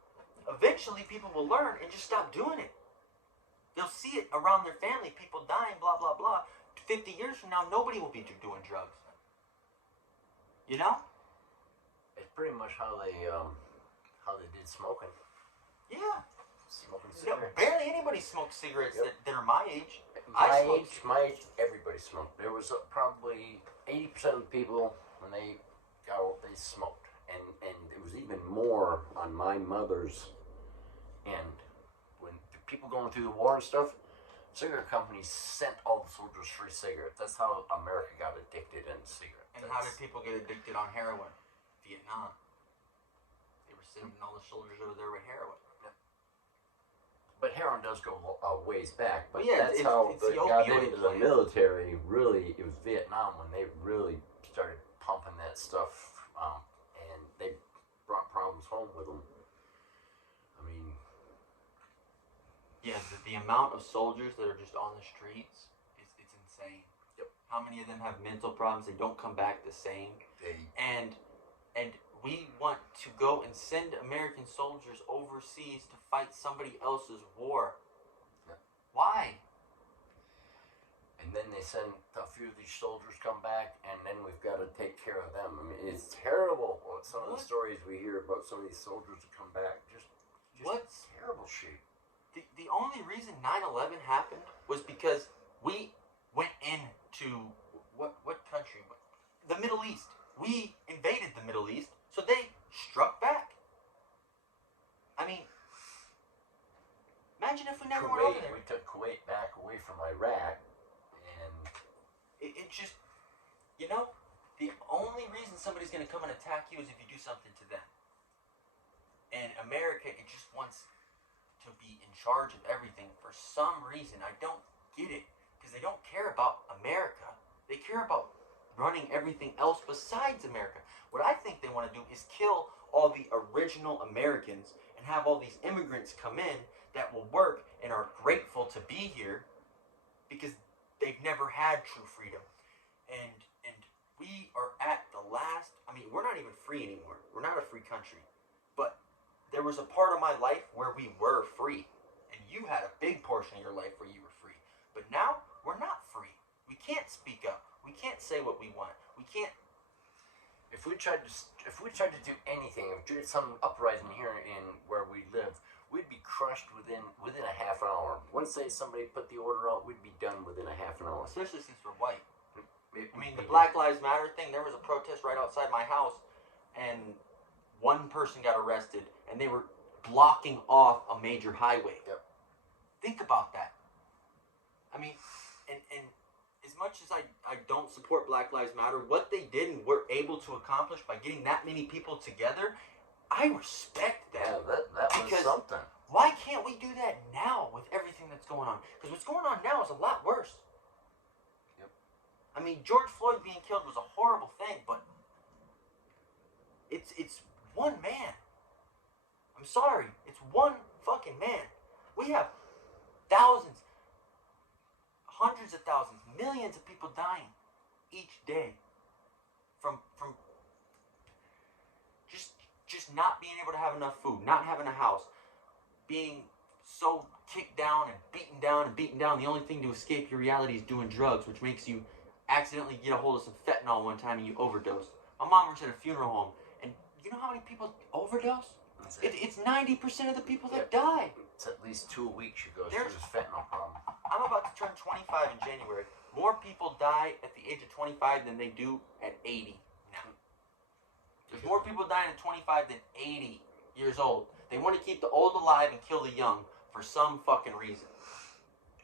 eventually people will learn and just stop doing it. They'll see it around their family, people dying, blah, blah, blah. 50 years from now, nobody will be doing drugs. You know? It's pretty much how they did smoking. Yeah. Smoking cigarettes. Barely anybody smokes cigarettes that are my age. My age, everybody smoked. There was probably 80% of the people, when they got old, they smoked. And it was even more on my mother's end. When people going through the war and stuff, cigarette companies sent all the soldiers free cigarettes. That's how America got addicted in cigarettes. And how did people get addicted on heroin? Vietnam. They were sending all the soldiers over there with heroin. But heroin does go a ways back. But yeah, that's how it's the got opioid into the military. Really, it was Vietnam when they really started pumping that stuff, and they brought problems home with them. I mean, yeah, the amount of soldiers that are just on the streets it's insane. Yep. How many of them have mental problems? They don't come back the same. And we want to go and send American soldiers overseas to fight somebody else's war. Yeah. Why? And then they send a few of these soldiers come back, and then we've got to take care of them. I mean, it's terrible. Some of the stories we hear about some of these soldiers that come back, just what's terrible shape. The only reason 9/11 happened was because we went into what country? The Middle East. We invaded the Middle East, so they struck back. I mean, imagine if we never went over there. We took Kuwait back away from Iraq, and it just, the only reason somebody's going to come and attack you is if you do something to them. And America, it just wants to be in charge of everything for some reason. I don't get it, because they don't care about America. They care about running everything else besides America. What I think they want to do is kill all the original Americans and have all these immigrants come in that will work and are grateful to be here because they've never had true freedom. And we are at the last, I mean, we're not even free anymore. We're not a free country. But there was a part of my life where we were free. And you had a big portion of your life where you were free. But now, we're not free. We can't speak up. We can't say what we want. We can't. If we tried to do anything, if there's some uprising here in where we live, we'd be crushed within a half an hour. Once somebody put the order out, we'd be done within a half an hour. Especially since we're white. I mean, the Black Lives Matter thing, there was a protest right outside my house, and one person got arrested, and they were blocking off a major highway. Yep. Think about that. I mean, and as much as I don't support Black Lives Matter, what they did and were able to accomplish by getting that many people together, I respect that. Yeah, that was something. Why can't we do that now with everything that's going on? Because what's going on now is a lot worse. I mean, George Floyd being killed was a horrible thing, but it's one man. I'm sorry, it's one fucking man. We have thousands, hundreds of thousands, millions of people dying each day from just not being able to have enough food, not having a house, being so kicked down and beaten down and beaten down. The only thing to escape your reality is doing drugs, which makes you accidentally get a hold of some fentanyl one time and you overdose. My mom works at a funeral home, and you know how many people overdose? It's 90% of the people that die. It's at least 2 a week she goes through this fentanyl problem. I'm about to turn 25 in January. More people die at the age of 25 than they do at 80 now. There's more people dying at 25 than 80 years old. They want to keep the old alive and kill the young for some fucking reason.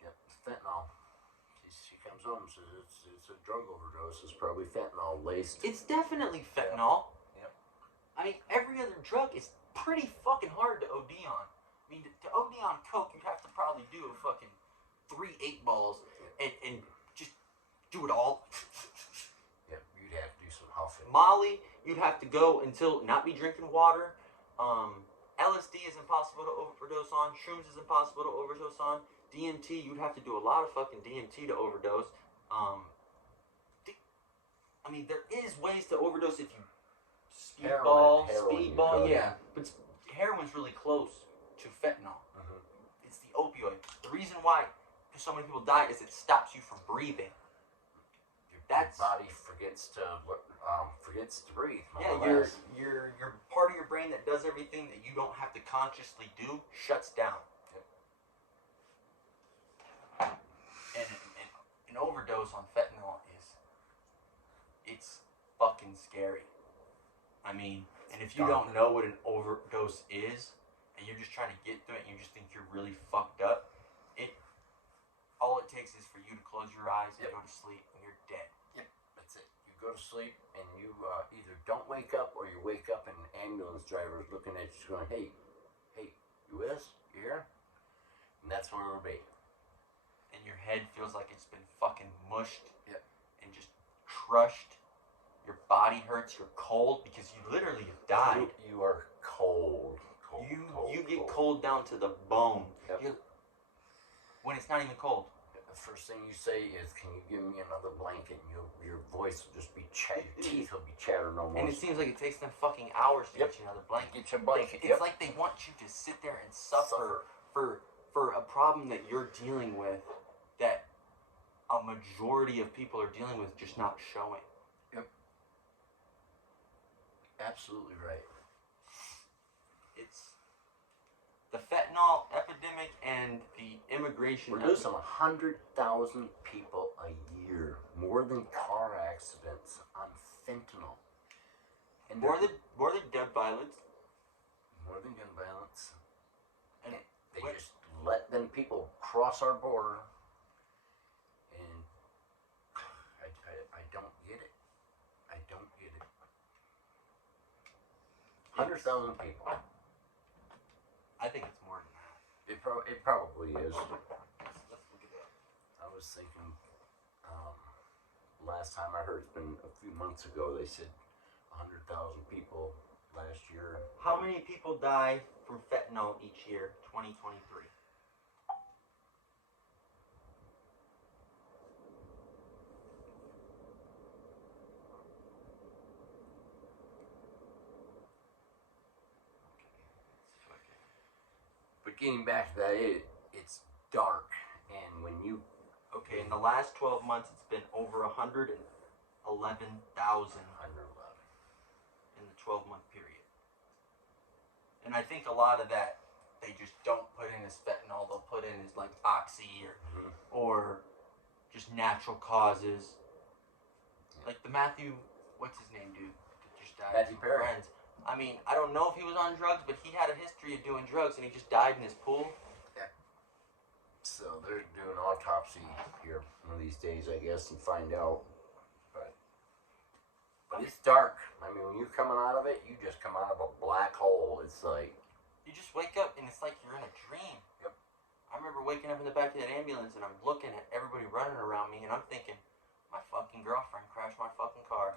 Yep, fentanyl. She comes home and says it's a drug overdose. It's probably fentanyl laced. It's definitely fentanyl. Yep. I mean, every other drug is pretty fucking hard to OD on. I mean, to OD on coke, you'd have to probably do a fucking 3 8-balls and just do it all. Yep, you'd have to do some huffing. Molly, you'd have to go until not be drinking water. LSD is impossible to overdose on. Shrooms is impossible to overdose on. DMT, you'd have to do a lot of fucking DMT to overdose. I mean, there is ways to overdose if you speedball, yeah. But heroin's really close to fentanyl. Mm-hmm. It's the opioid. The reason why so many people die is it stops you from breathing. Your body forgets to breathe. Yeah, your part of your brain that does everything that you don't have to consciously do shuts down. Yep. And an overdose on fentanyl it's fucking scary. I mean, and if you don't know what an overdose is, and you're just trying to get through it, and you just think you're really fucked up, all it takes is for you to close your eyes and go to sleep, and you're dead. Yep, that's it. You go to sleep, and you either don't wake up, or you wake up, and an ambulance driver is looking at you going, hey, you with us? You here? And that's where we'll be. And your head feels like it's been fucking mushed. Yep. And just crushed. Your body hurts. You're cold because you literally have died. You are cold. You get cold down to the bone. Yep. When it's not even cold. The first thing you say is, "Can you give me another blanket?" And your voice will just be your teeth will be chattering almost. And it seems like it takes them fucking hours to get you another blanket. Get your blanket. It's like they want you to sit there and suffer for a problem that you're dealing with, that a majority of people are dealing with, just not showing. Yep. Absolutely right. It's the fentanyl epidemic and the immigration. We're losing 100,000 people a year, more than car accidents, on fentanyl. And more than gun violence. More than gun violence. And they just let them people cross our border, and I don't get it. I don't get it. 100,000 people. I think it's more than that. It probably is. Let's look it up. I was thinking, last time I heard, it's been a few months ago, they said 100,000 people last year. How many people die from fentanyl each year, 2023? But getting back to that, it's dark, and when you... Okay, in the last 12 months, it's been over 111,000 in the 12-month period. And I think a lot of that, they just don't put in as fentanyl. They'll put in as like oxy or just natural causes. Like the Matthew, what's his name, dude? That just died. Matthew Perry. Friends. I mean, I don't know if he was on drugs, but he had a history of doing drugs, and he just died in his pool. Yeah. So they're doing autopsy here one of these days, I guess, and find out. But it's dark. I mean, when you're coming out of it, you just come out of a black hole. It's like... You just wake up, and it's like you're in a dream. Yep. I remember waking up in the back of that ambulance, and I'm looking at everybody running around me, and I'm thinking, my fucking girlfriend crashed my fucking car.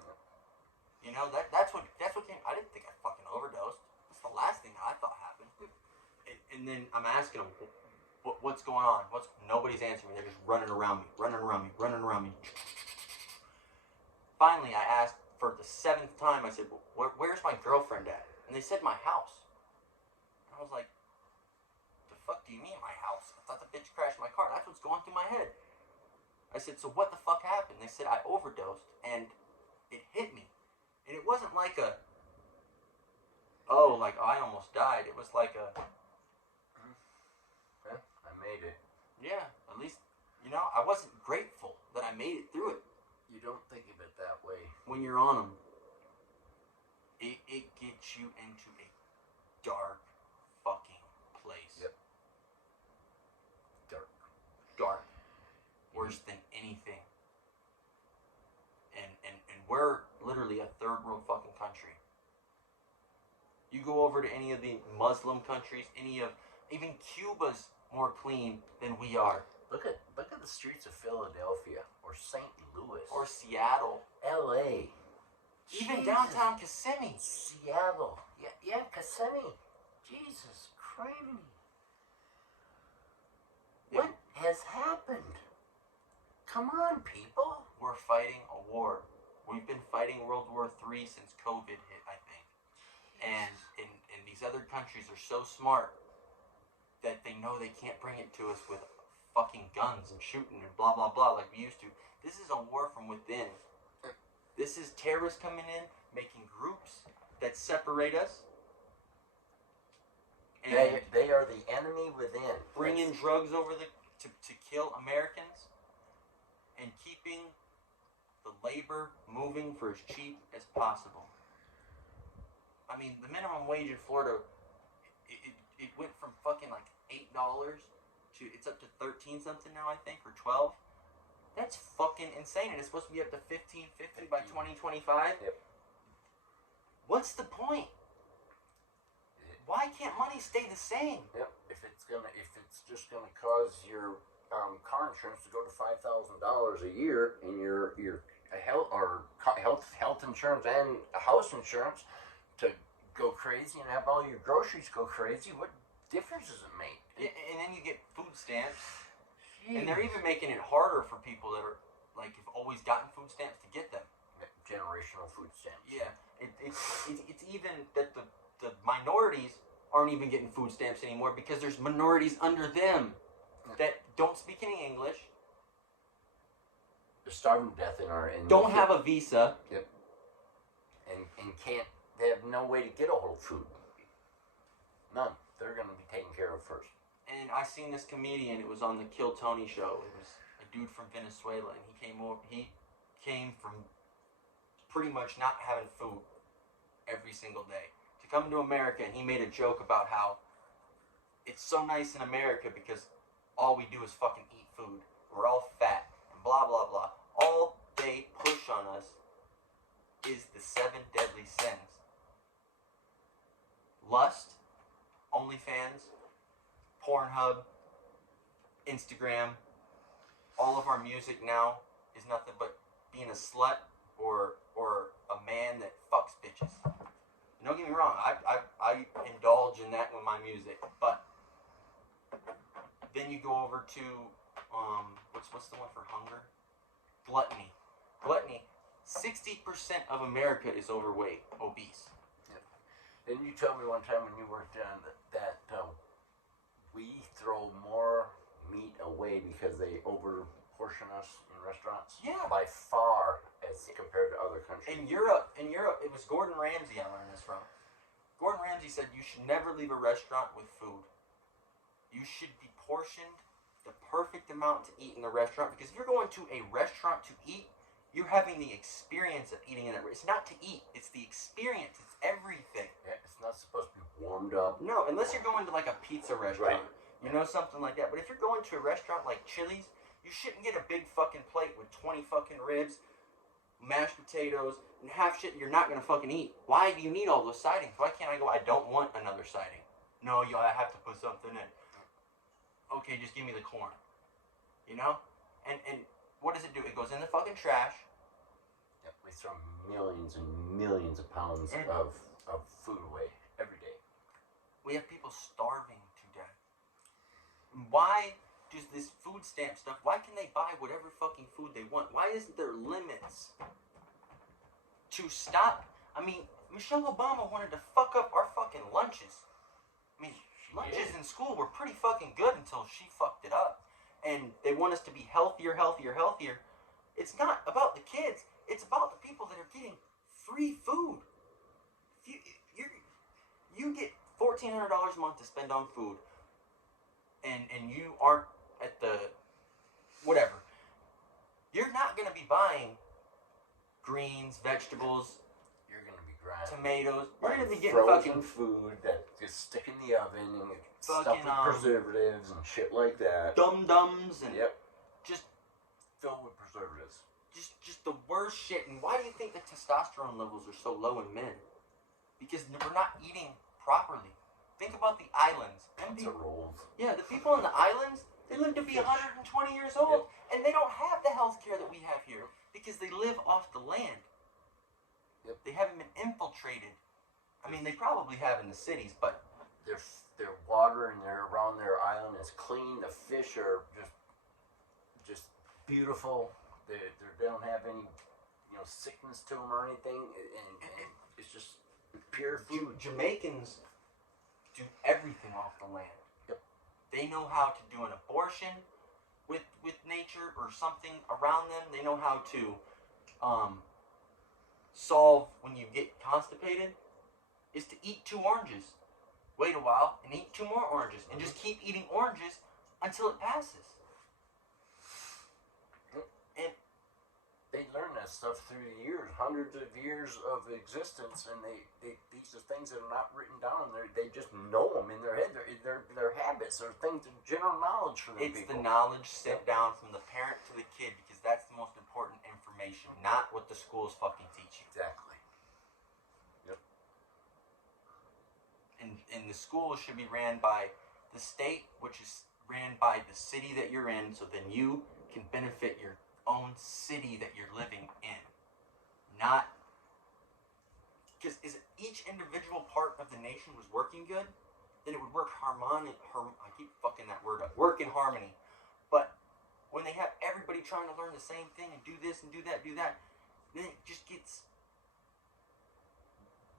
You know, that's what came. I didn't think I fucking overdosed. That's the last thing I thought happened. And then I'm asking them, what's going on? Nobody's answering me. They're just running around me. Finally, I asked for the 7th time. I said, where's my girlfriend at? And they said, my house. And I was like, the fuck do you mean my house? I thought the bitch crashed my car. That's what's going through my head. I said, so what the fuck happened? They said, I overdosed, and it hit me. And it wasn't like I almost died. It was like I made it. Yeah, at least, I wasn't grateful that I made it through it. You don't think of it that way. When you're on them, it gets you into a dark fucking place. Yep. Dark. Worse than anything. And we're literally a third world fucking country. You go over to any of the Muslim countries, even Cuba's more clean than we are. Look at the streets of Philadelphia or St. Louis Or Seattle. L.A. Even Jesus. downtown Kissimmee. Seattle. Yeah, Kissimmee. Jesus Christ. Yeah. What has happened? Come on, people. We're fighting a war. We've been fighting World War III since COVID hit, I think. And these other countries are so smart that they know they can't bring it to us with fucking guns and shooting and blah, blah, blah like we used to. This is a war from within. This is terrorists coming in, making groups that separate us. And They are the enemy within. bringing drugs over to kill Americans and keeping the labor moving for as cheap as possible. I mean, the minimum wage in Florida, it went from fucking like $8 to, it's up to 13 something now, I think, or 12. That's fucking insane, and it's supposed to be up to $15.50 by 2025. Yep. What's the point? Why can't money stay the same? Yep. If it's just gonna cause your car insurance to go to $5,000 a year, and your health insurance and house insurance to go crazy, and have all your groceries go crazy, what difference does it make? And then you get food stamps, and they're even making it harder for people that are like have always gotten food stamps to get them. Generational food stamps. Yeah, it's even that the minorities aren't even getting food stamps anymore because there's minorities under them that don't speak any English. They're starving to death don't have a visa. Yep. And can't. They have no way to get a hold of food. None. They're going to be taken care of first. And I seen this comedian. It was on the Kill Tony show. It was a dude from Venezuela, and he came over. He came from pretty much not having food every single day to come to America, and he made a joke about how it's so nice in America because all we do is fucking eat food. We're all fat and blah blah blah. All they push on us is the 7 deadly sins. Lust, OnlyFans, Pornhub, Instagram. All of our music now is nothing but being a slut or a man that fucks bitches. Don't get me wrong, I indulge in that with my music, but then you go over to what's the one for hunger? Gluttony. 60% of America is overweight, obese. Yep. Didn't you tell me one time when you worked on that we throw more meat away because they over portion us in restaurants? Yeah. By far as compared to other countries. In Europe, it was Gordon Ramsay I learned this from. Gordon Ramsay said you should never leave a restaurant with food. You should be portioned the perfect amount to eat in the restaurant, because if you're going to a restaurant to eat, you're having the experience of eating in it. It's not to eat, it's the experience, it's everything. Yeah, it's not supposed to be warmed up. No, unless you're going to like a pizza restaurant, right. You know, something like that. But if you're going to a restaurant like Chili's, you shouldn't get a big fucking plate with 20 fucking ribs, mashed potatoes, and half shit you're not gonna fucking eat. Why do you need all those sidings? Why can't I go, I don't want another siding? No, I have to put something in. Okay, just give me the corn. You know? And what does it do? It goes in the fucking trash. Yep, we throw millions and millions of pounds of food away every day. We have people starving to death. Why does this food stamp stuff, why can they buy whatever fucking food they want? Why isn't there limits to stop? I mean, Michelle Obama wanted to fuck up our fucking lunches. I mean, lunches in school were pretty fucking good until she fucked it up. And they want us to be healthier. It's not about the kids. It's about the people that are getting free food. You get $1,400 a month to spend on food, and you aren't at the whatever. You're not going to be buying greens, vegetables. You're going to be grinding tomatoes. You're going to be getting frozen fucking food that just stick in the oven and stuff fucking, with preservatives and shit like that. Dum-dums and just filled with preservatives. Just the worst shit. And why do you think the testosterone levels are so low in men? Because we're not eating properly. Think about the islands. Yeah, the people in the islands, they live to be 120 years old, and they don't have the health care that we have here because they live off the land. They haven't been infiltrated. I mean, they probably have in the cities, but their water and around their island is clean. The fish are just beautiful. They don't have any sickness to them or anything, and it's just pure food. Jamaicans do everything off the land. They know how to do an abortion with nature or something around them. They know how to solve when you get constipated is to eat 2 oranges. Wait a while and eat 2 more oranges and just keep eating oranges until it passes. And they learn that stuff through the years, hundreds of years of existence, and these are things that are not written down, and they just know them in their head. They're habits, or things, general knowledge for them. It's people. The knowledge sent down from the parent to the kid, because that's the most important information, not what the schools fucking teach you. Exactly. Yep. And the school should be ran by the state, which is ran by the city that you're in, so then you can benefit your own city that you're living in. Not because if each individual part of the nation was working good, then it would work I keep fucking that word up. Work in harmony. But when they have everybody trying to learn the same thing and do this and do that, then it just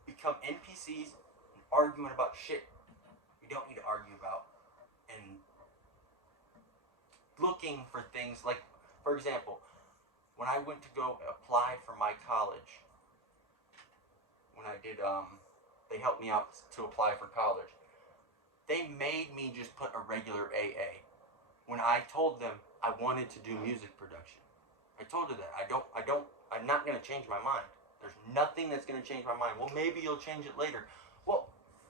become NPCs and arguing about shit we don't need to argue about, and looking for things like, for example, when I went to go apply for my college, when I did, they helped me out to apply for college. They made me just put a regular AA. When I told them I wanted to do music production, I told her that I'm not going to change my mind. There's nothing that's going to change my mind. Well, maybe you'll change it later. Well,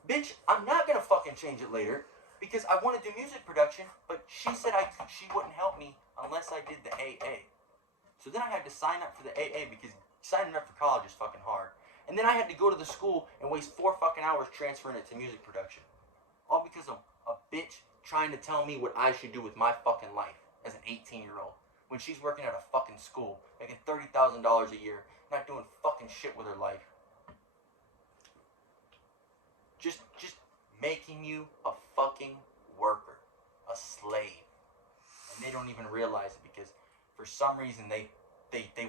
bitch, I'm not going to fucking change it later because I want to do music production, but she said she wouldn't help me unless I did the AA. So then I had to sign up for the AA because signing up for college is fucking hard. And then I had to go to the school and waste 4 fucking hours transferring it to music production. All because of a bitch trying to tell me what I should do with my fucking life as an 18-year-old when she's working at a fucking school, making $30,000 a year, not doing fucking shit with her life. Just making you a fucking worker, a slave. And they don't even realize it because for some reason they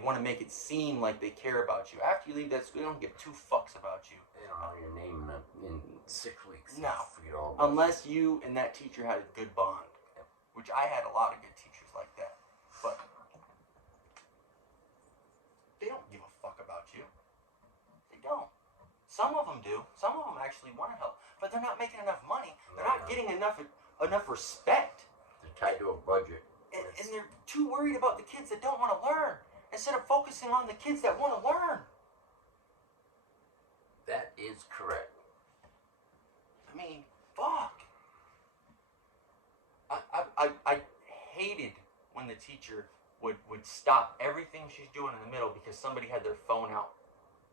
want to make it seem like they care about you. After you leave that school, they don't give two fucks about you. They don't know your name in 6 weeks. No. Forget all about Unless you and that teacher had a good bond. Yep. Which I had a lot of good teachers like that. But they don't give a fuck about you. They don't. Some of them do. Some of them actually want to help. But they're not making enough money. They're not getting enough respect. They're tied to a budget. And they're too worried about the kids that don't want to learn instead of focusing on the kids that want to learn. That is correct. I mean, fuck. I hated when the teacher would stop everything she's doing in the middle because somebody had their phone out.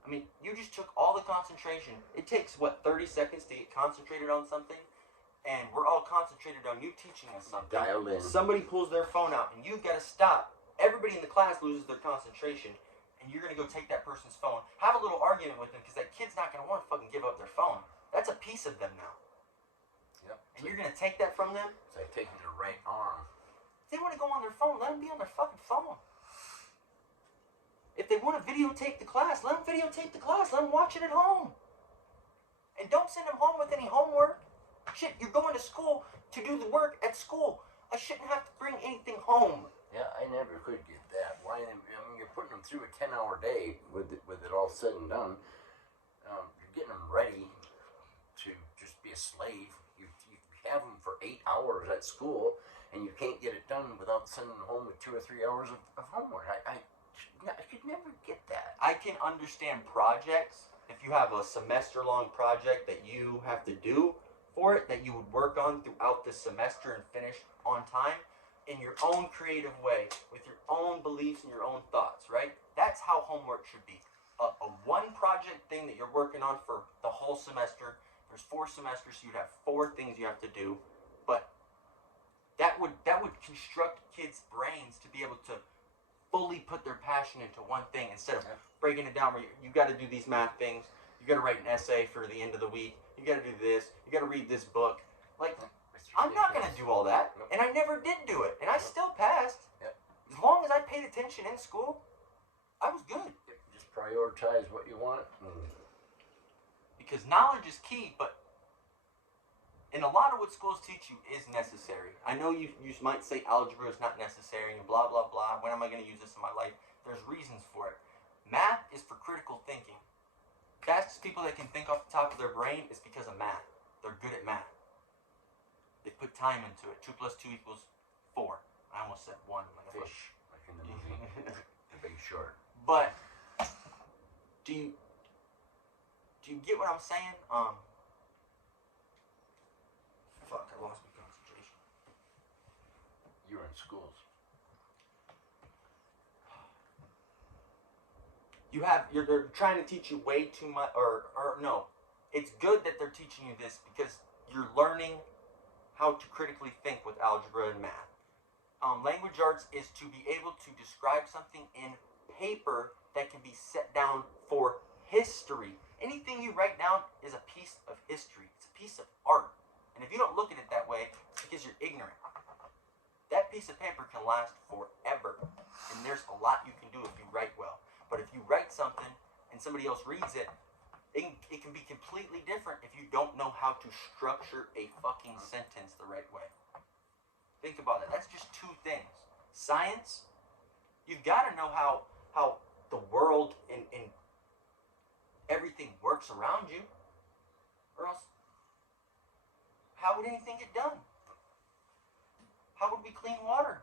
I mean, you just took all the concentration. It takes, 30 seconds to get concentrated on something? And we're all concentrated on you teaching us something. Dial in. Somebody pulls their phone out, and you've got to stop. Everybody in the class loses their concentration, and you're going to go take that person's phone, have a little argument with them, because that kid's not going to want to fucking give up their phone. That's a piece of them now. Yep. And you're going to take that from them? It's like taking their right arm. If they want to go on their phone, let them be on their fucking phone. If they want to videotape the class, let them videotape the class. Let them watch it at home. And don't send them home with any homework. Shit, you're going to school to do the work at school. I shouldn't have to bring anything home. Yeah, I never could get that. Why? I mean, you're putting them through a 10-hour day with it all said and done. You're getting them ready to just be a slave. You have them for 8 hours at school, and you can't get it done without sending them home with 2 or 3 hours of homework. I could never get that. I can understand projects. If you have a semester-long project that you have to do for it, that you would work on throughout the semester and finish on time in your own creative way, with your own beliefs and your own thoughts, right? That's how homework should be. A one project thing that you're working on for the whole semester. There's 4 semesters, so you'd have 4 things you have to do. But that would construct kids' brains to be able to fully put their passion into one thing instead of breaking it down where you got to do these math things, you got to write an essay for the end of the week, you got to do this, you got to read this book. Like, I'm not going to do all that, and I never did do it, and I still passed. As long as I paid attention in school, I was good. Just prioritize what you want. Because knowledge is key, but and a lot of what schools teach you is necessary. I know you might say algebra is not necessary and blah, blah, blah. When am I going to use this in my life? There's reasons for it. Math is for critical thinking. That's people that can think off the top of their brain is because of math. They're good at math. They put time into it. 2 + 2 = 4. I almost said 1. Like a Fish, like in the movie The Big Short. But do you get what I'm saying? Fuck, I lost my concentration. You were in schools. They're trying to teach you way too much, or no. It's good that they're teaching you this because you're learning how to critically think with algebra and math. Language arts is to be able to describe something in paper that can be set down for history. Anything you write down is a piece of history. It's a piece of art. And if you don't look at it that way, it's because you're ignorant. That piece of paper can last forever. And there's a lot you can do if you write well. But if you write something and somebody else reads it, it can be completely different if you don't know how to structure a fucking sentence the right way. Think about it. That's just 2 things. Science, you've got to know how the world and everything works around you. Or else, how would anything get done? How would we clean water?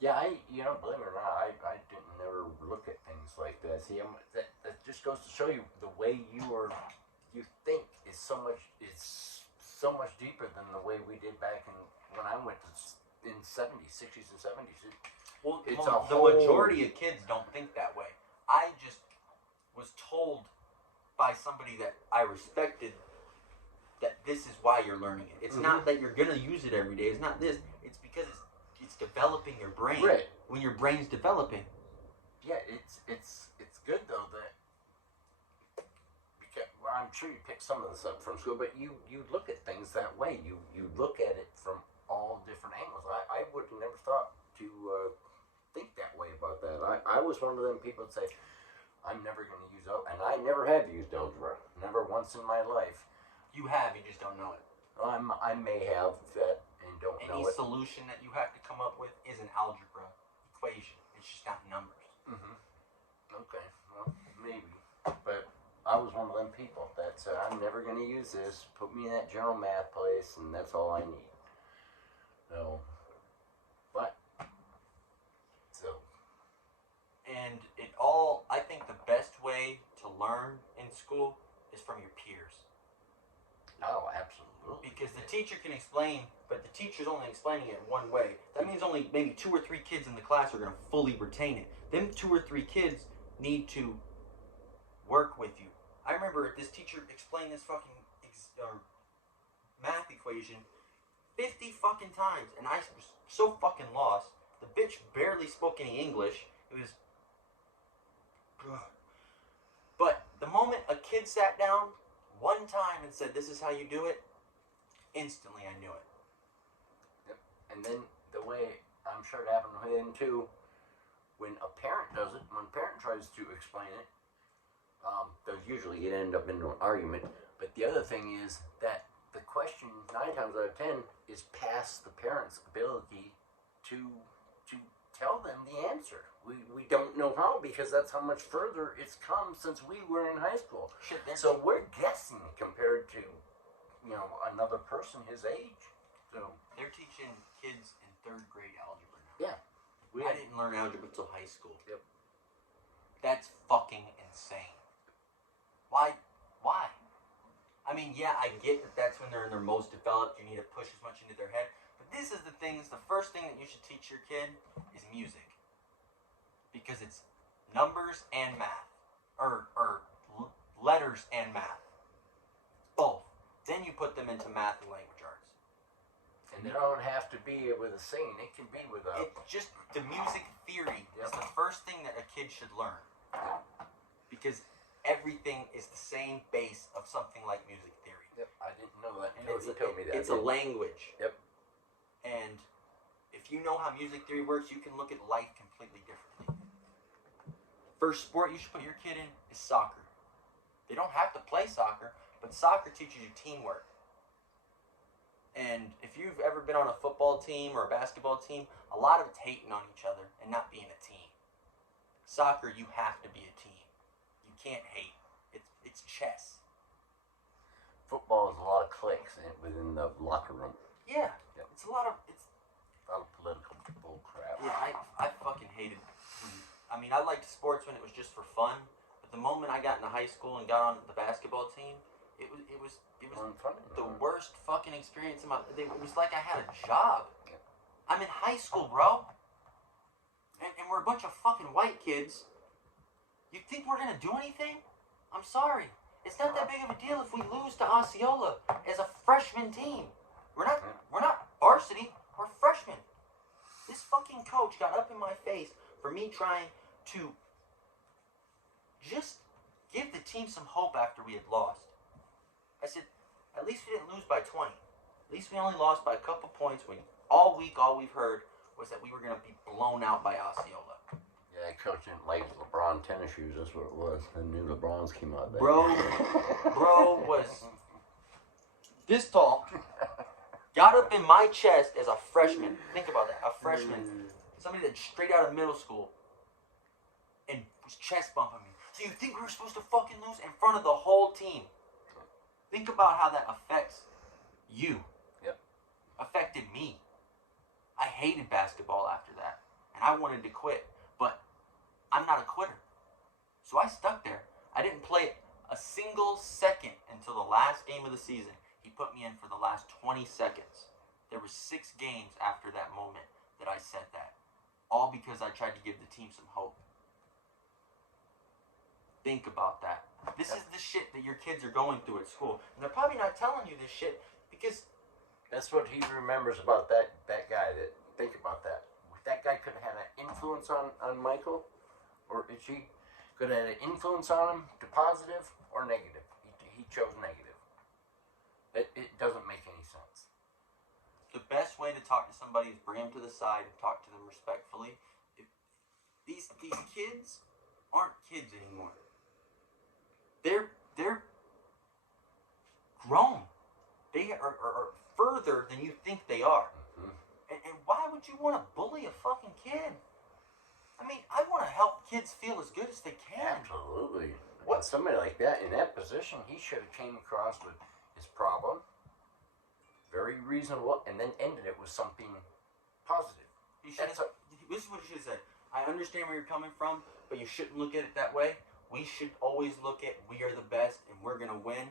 Yeah, believe it or not, I didn't never look at things like that. See, that just goes to show you the way you think is so much deeper than the way we did back when I went in 60s and 70s. The majority of kids don't think that way. I just was told by somebody that I respected that this is why you're learning it. It's not that you're gonna use it every day. It's not this. It's because it's developing your brain. Right. When your brain's developing. Yeah, it's good though that because well, I'm sure you picked some of this up from school, but you look at things that way. You look at it from all different angles. I would have never thought to think that way about that. I was one of them people that say, I'm never going to use algebra, and I never have used algebra. Never once in my life. You have, you just don't know it. I may have that and don't know it. Any solution that you have to come up with is an algebra equation. It's just not numbers. Okay, well, maybe. But I was one of them people that said, I'm never going to use this. Put me in that general math place, and that's all I need. So, And it all, I think the best way to learn in school is from your peers. Oh, absolutely. Because the teacher can explain, but the teacher's only explaining it one way. That means only maybe 2 or 3 kids in the class are going to fully retain it. Them 2 or 3 kids need to work with you. I remember this teacher explained this fucking math equation 50 fucking times, and I was so fucking lost. The bitch barely spoke any English. It was... But the moment a kid sat down one time and said, this is how you do it, instantly I knew it. Yep. And then the way, I'm sure it happened with him too, when a parent does it, when a parent tries to explain it, those usually it end up into an argument. But the other thing is that the question 9 times out of 10 is past the parent's ability to tell them the answer. We don't know how, because that's how much further it's come since we were in high school. Shit, so we're guessing compared to, another person his age. So they're teaching kids in 3rd grade algebra now. Yeah. I didn't learn algebra until high school. Yep. That's fucking insane. Why? I mean, yeah, I get that that's when they're in their most developed. You need to push as much into their head. But this is the first thing that you should teach your kid is music. Because it's numbers and math. Or letters and math. Both. Then you put them into math and language arts. And they don't have to be with a singing. It can be with a... It's just the music theory is the first thing that a kid should learn. Because everything is the same base of something like music theory. Yep, I didn't know that. And You told me that. It's a language. Yep. And if you know how music theory works, you can look at life completely differently. First sport you should put your kid in is soccer. They don't have to play soccer, but soccer teaches you teamwork. And if you've ever been on a football team or a basketball team, a lot of it's hating on each other and not being a team. Soccer, you have to be a team. You can't hate. It's chess. Football is a lot of cliques within the locker room. Yeah. Yep. It's a lot of political bull crap. Yeah, I fucking hated. I mean, I liked sports when it was just for fun, but the moment I got into high school and got on the basketball team, it was the worst fucking experience in my. It was like I had a job. Yep. I'm in high school, bro, and we're a bunch of fucking white kids. You think we're gonna do anything? I'm sorry. It's not that big of a deal if we lose to Osceola as a freshman team. We're not varsity. We're freshmen. This fucking coach got up in my face for me trying to just give the team some hope after we had lost. I said, at least we didn't lose by 20. At least we only lost by a couple points when all week all we've heard was that we were going to be blown out by Osceola. Yeah, that coach didn't like LeBron tennis shoes. That's what it was. The new LeBrons came out there. Bro was this tall. Got up in my chest as a freshman. Think about that. A freshman. Somebody that's straight out of middle school. And was chest bumping me. So you think we were supposed to fucking lose in front of the whole team? Think about how that affects you. Yep. Affected me. I hated basketball after that. And I wanted to quit. But I'm not a quitter. So I stuck there. I didn't play a single second until the last game of the season. He put me in for the last 20 seconds. There were 6 games after that moment that I said that. All because I tried to give the team some hope. think about that. This is the shit that your kids are going through at school. And they're probably not telling you this shit because... That's what he remembers about that guy. Think about that. That guy could have had an influence on Michael, or she could have had an influence on him to positive or negative. He chose negative. It doesn't make any sense. The best way to talk to somebody is bring them to the side and talk to them respectfully. These kids aren't kids anymore. They're grown. They are further than you think they are. Mm-hmm. And why would you want to bully a fucking kid? I mean, I want to help kids feel as good as they can. Absolutely. What? Somebody like that, in that position, he should have came across with his problem, very reasonable, and then ended it with something positive. This is what he should have said. I understand where you're coming from, but you shouldn't look at it that way. We should always look at we are the best and we're going to win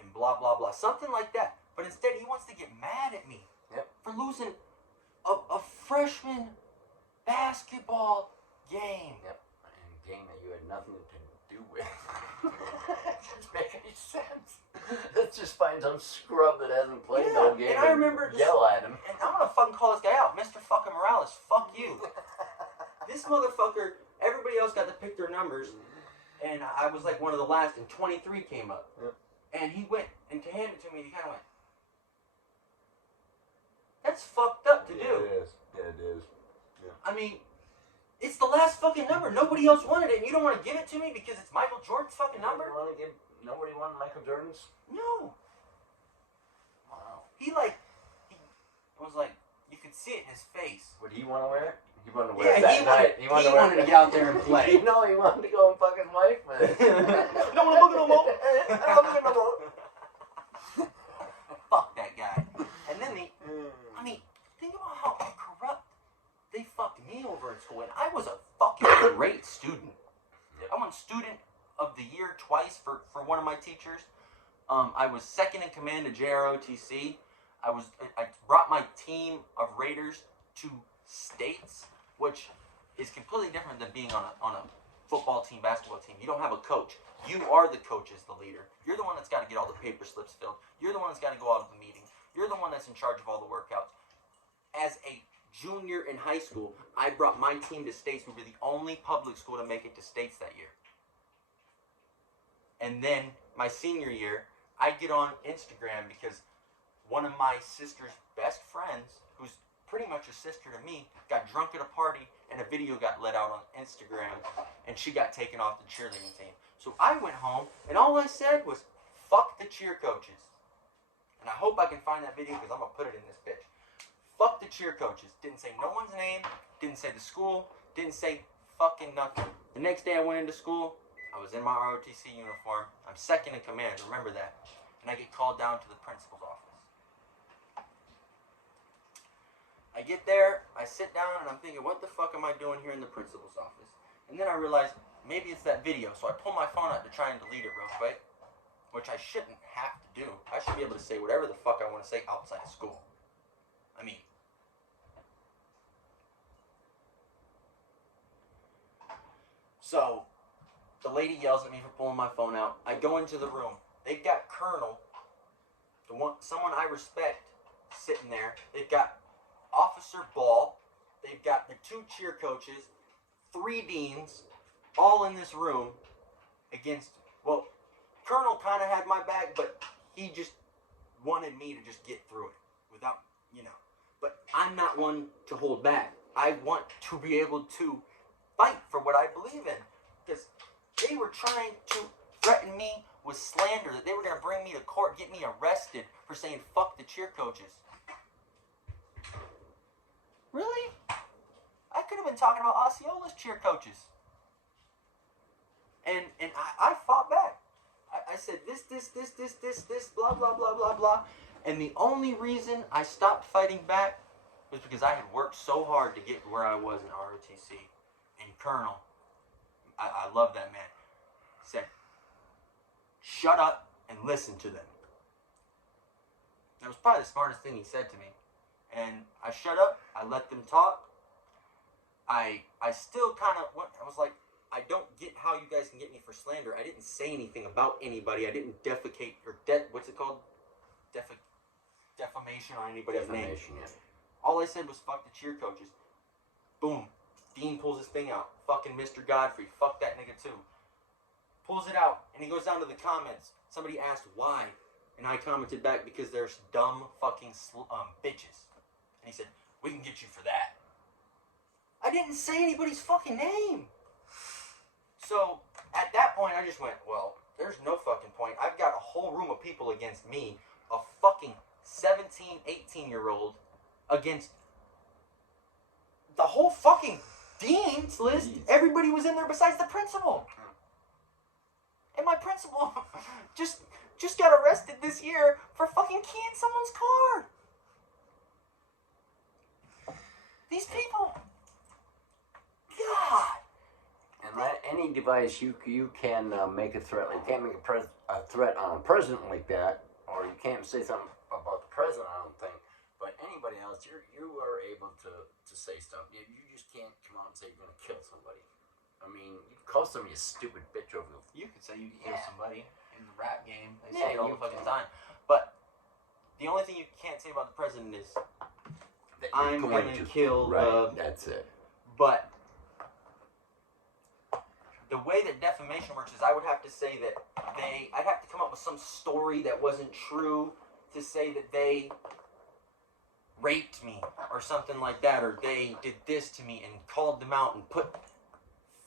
and blah, blah, blah. Something like that. But instead, he wants to get mad at me for losing a freshman basketball game. Yep. And a game that you had nothing to do with. It doesn't make any sense. Let's just find some scrub that hasn't played no game and I remember yell at him. And I'm going to fucking call this guy out. Mr. fucking Morales, fuck you. This motherfucker, everybody else got to pick their numbers, and I was like one of the last, and 23 came up. Yep. And he went, and to hand it to me, he kind of went, that's fucked up to do. It is. Yeah, it is. Yeah. I mean, it's the last fucking number. Nobody else wanted it, and you don't want to give it to me because it's Michael Jordan's fucking number? Nobody wanted Michael Jordan's? No. Wow. He was like, you could see it in his face. Would he want to wear it? He wanted to wear it he that night. He wanted to get out there and play. You know he wanted to go and fuck his wife, man. Don't want to book it no more. I don't want to no more. Fuck that guy. And then I mean, think about how corrupt they fucked me over in school. And I was a fucking great student. Yep. I won student of the year twice for one of my teachers. I was second in command of JROTC. I brought my team of Raiders to states, which is completely different than being on a football team, basketball team. You don't have a coach. You are the coach as the leader. You're the one that's got to get all the paper slips filled. You're the one that's got to go out to the meetings. You're the one that's in charge of all the workouts. As a junior in high school, I brought my team to states. We were the only public school to make it to states that year. And then my senior year, I get on Instagram because one of my sister's best friends, who's pretty much a sister to me, got drunk at a party and a video got let out on Instagram and she got taken off the cheerleading team. So I went home and all I said was, fuck the cheer coaches. And I hope I can find that video because I'm going to put it in this bitch. Fuck the cheer coaches. Didn't say no one's name, didn't say the school, didn't say fucking nothing. The next day I went into school, I was in my ROTC uniform. I'm second in command, remember that. And I get called down to the principal's office. I get there, I sit down, and I'm thinking, what the fuck am I doing here in the principal's office? And then I realize, maybe it's that video. So I pull my phone out to try and delete it real quick, which I shouldn't have to do. I should be able to say whatever the fuck I want to say outside of school. I mean, so the lady yells at me for pulling my phone out. I go into the room. They've got Colonel, someone I respect, sitting there. They've got Officer Ball. They've got the 2 cheer coaches, 3 deans, all in this room against, well, Colonel kind of had my back, but he just wanted me to just get through it without, But I'm not one to hold back. I want to be able to fight for what I believe in. Because they were trying to threaten me with slander, that they were going to bring me to court, get me arrested for saying fuck the cheer coaches. Really? I could have been talking about Osceola's cheer coaches. And I fought back. I said this, blah, blah, blah, blah, blah. And the only reason I stopped fighting back was because I had worked so hard to get where I was in ROTC. And Colonel, I love that man, said, shut up and listen to them. That was probably the smartest thing he said to me. And I shut up, I let them talk. I still kind of went, I was like, I don't get how you guys can get me for slander. I didn't say anything about anybody. I didn't defecate or what's it called? Defamation on anybody's name. Yeah. All I said was fuck the cheer coaches. Boom. Dean pulls his thing out. Fucking Mr. Godfrey. Fuck that nigga too. Pulls it out and he goes down to the comments. Somebody asked why, and I commented back because there's dumb fucking bitches. And he said, we can get you for that. I didn't say anybody's fucking name. So at that point I just went, well, there's no fucking point. I've got a whole room of people against me, a fucking 17, 18-year-old against the whole fucking dean's list. Everybody was in there besides the principal. And my principal just got arrested this year for fucking keying someone's car. These people. God. And that any device you can make a threat. You can't make a threat on a president like that, or you can't say something about the president. I don't think. But anybody else, you are able to say stuff. You just can't come out and say you're gonna kill somebody. I mean, you can call somebody a stupid bitch over the. You could say you can kill somebody in the rap game. They say it all the fucking time. But the only thing you can't say about the president is I'm going to kill. Right. That's it. But the way that defamation works is I would have to say that I'd have to come up with some story that wasn't true to say that they raped me or something like that, or they did this to me and called them out and put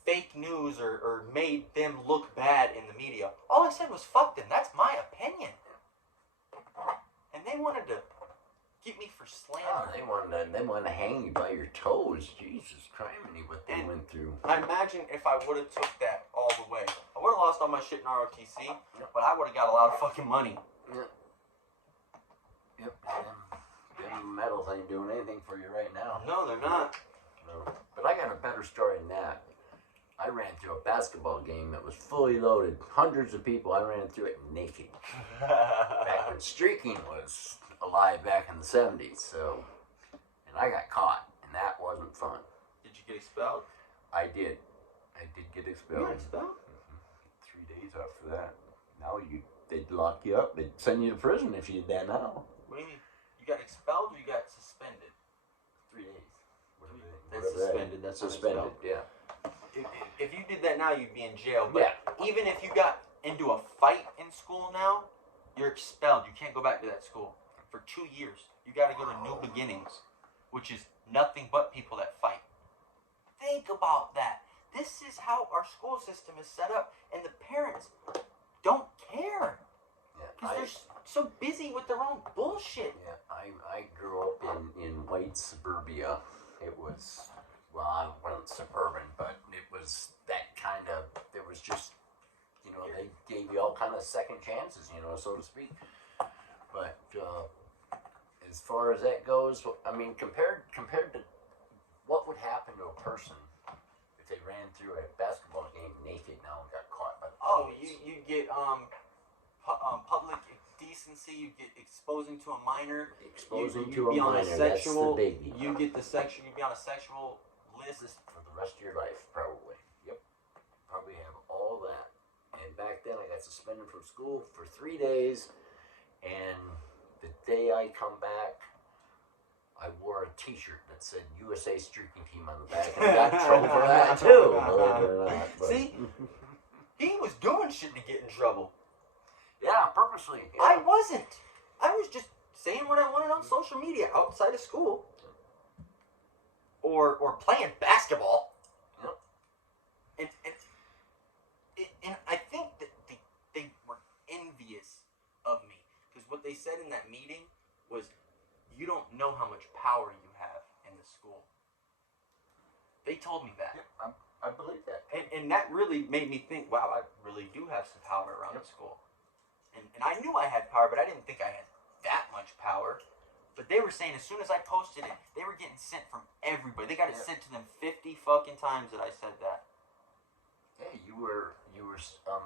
fake news or made them look bad in the media. All I said was fuck them. That's my opinion. And they wanted to get me for slander. Oh, they wanted to hang you by your toes. Jesus Christ, what they went through. I imagine if I would have took that all the way, I would have lost all my shit in ROTC, but I would have got a lot of fucking money. Yep. Them medals ain't doing anything for you right now. No, they're not. No. But I got a better story than that. I ran through a basketball game that was fully loaded. Hundreds of people. I ran through it naked. Back when streaking was alive back in the 70s. So, and I got caught, and that wasn't fun. Did you get expelled? I did. I did get expelled. You got expelled? 3 days after that. Now they'd lock you up. They'd send you to prison if you did that now. What do you mean? You got expelled or you got suspended? 3 days. That's suspended. That's suspended. Yeah. If you did that now, you'd be in jail. But even if you got into a fight in school now, you're expelled. You can't go back to that school for 2 years. You got to go to New Beginnings, which is nothing but people that fight. Think about that. This is how our school system is set up, and the parents don't care. Because they're so busy with their own bullshit. Yeah, I grew up in white suburbia. It was, well, I wasn't suburban, but it was that kind of, it was just, they gave you all kind of second chances, so to speak. But as far as that goes, I mean, compared to what would happen to a person if they ran through a basketball game naked now and got caught by the police. You get public decency. You get exposing to a minor. Exposing to a minor. That's the biggie. You get the sexual. You be on a sexual list for the rest of your life, probably. Yep, probably have all that. And back then, I got suspended from school for 3 days. And the day I come back, I wore a T-shirt that said USA Streaking Team on the back, and I got in trouble for that too. Believe it or not. But. See, he was doing shit to get in trouble. Yeah, purposely. Yeah. I wasn't. I was just saying what I wanted on social media outside of school, or playing basketball. Yep. And I think that they were envious of me because what they said in that meeting was, "You don't know how much power you have in the school." They told me that. Yep, I believe that. And that really made me think, wow, I really do have some power around the school. And I knew I had power, but I didn't think I had that much power. But they were saying as soon as I posted it, they were getting sent from everybody. They got it sent to them 50 fucking times that I said that. Hey, you were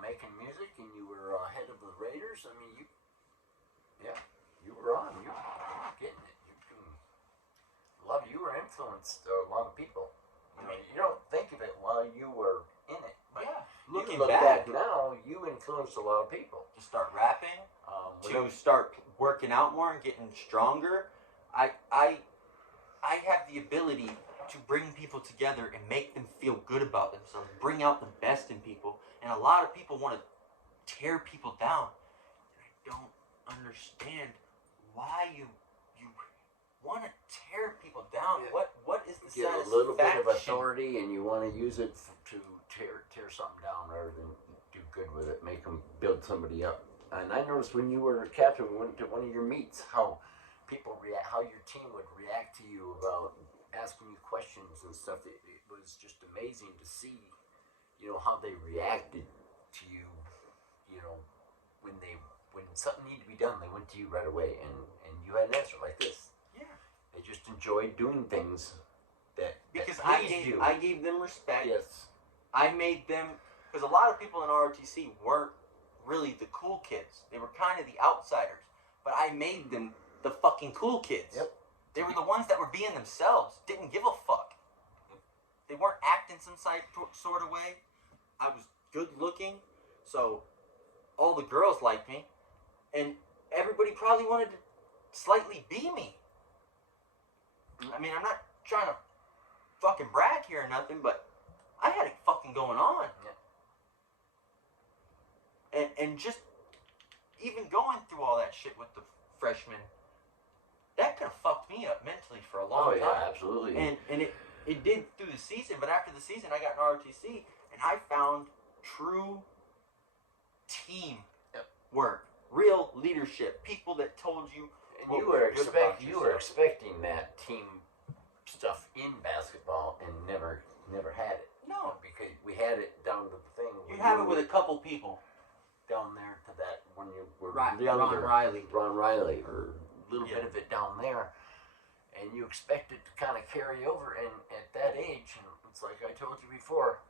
making music and you were head of the Raiders. I mean, you were on. You were getting it. You were influenced a lot of people. You don't think of it while you were in it. looking look back now, you influenced a lot of people. to start rapping, to start working out more and getting stronger. I have the ability to bring people together and make them feel good about themselves, bring out the best in people. And a lot of people want to tear people down. And I don't understand why you want to tear people down. Yeah. What is the Get satisfaction? a little bit of authority, and you want to use it to tear something down rather than do good with it, make them build somebody up. And I noticed when you were a captain, we went to one of your meets, how people react, how your team would react to you about asking you questions and stuff. It was just amazing to see, how they reacted to you, when something needed to be done, they went to you right away, and you had an answer like this. Yeah. They just enjoyed doing things because that pleased you. I gave them respect. Yes. I made them, because a lot of people in ROTC weren't really the cool kids. They were kind of the outsiders. But I made them the fucking cool kids. Yep. They were the ones that were being themselves. Didn't give a fuck. They weren't acting some sort of way. I was good looking, so all the girls liked me, and everybody probably wanted to slightly be me. I mean, I'm not trying to fucking brag here or nothing, but I had it fucking going on. Yeah. And just even going through all that shit with the freshmen, that could have fucked me up mentally for a long time. Oh, yeah, absolutely. And it did through the season, but after the season, I got in ROTC, and I found true team work, real leadership, people that told you. And you were expecting that team stuff in basketball, and never had it. No, because we had it down to the thing. You have it with a couple people down there to that when you were younger. Ron Riley, or a little bit of it down there, and you expect it to kind of carry over. And at that age, and it's like I told you before,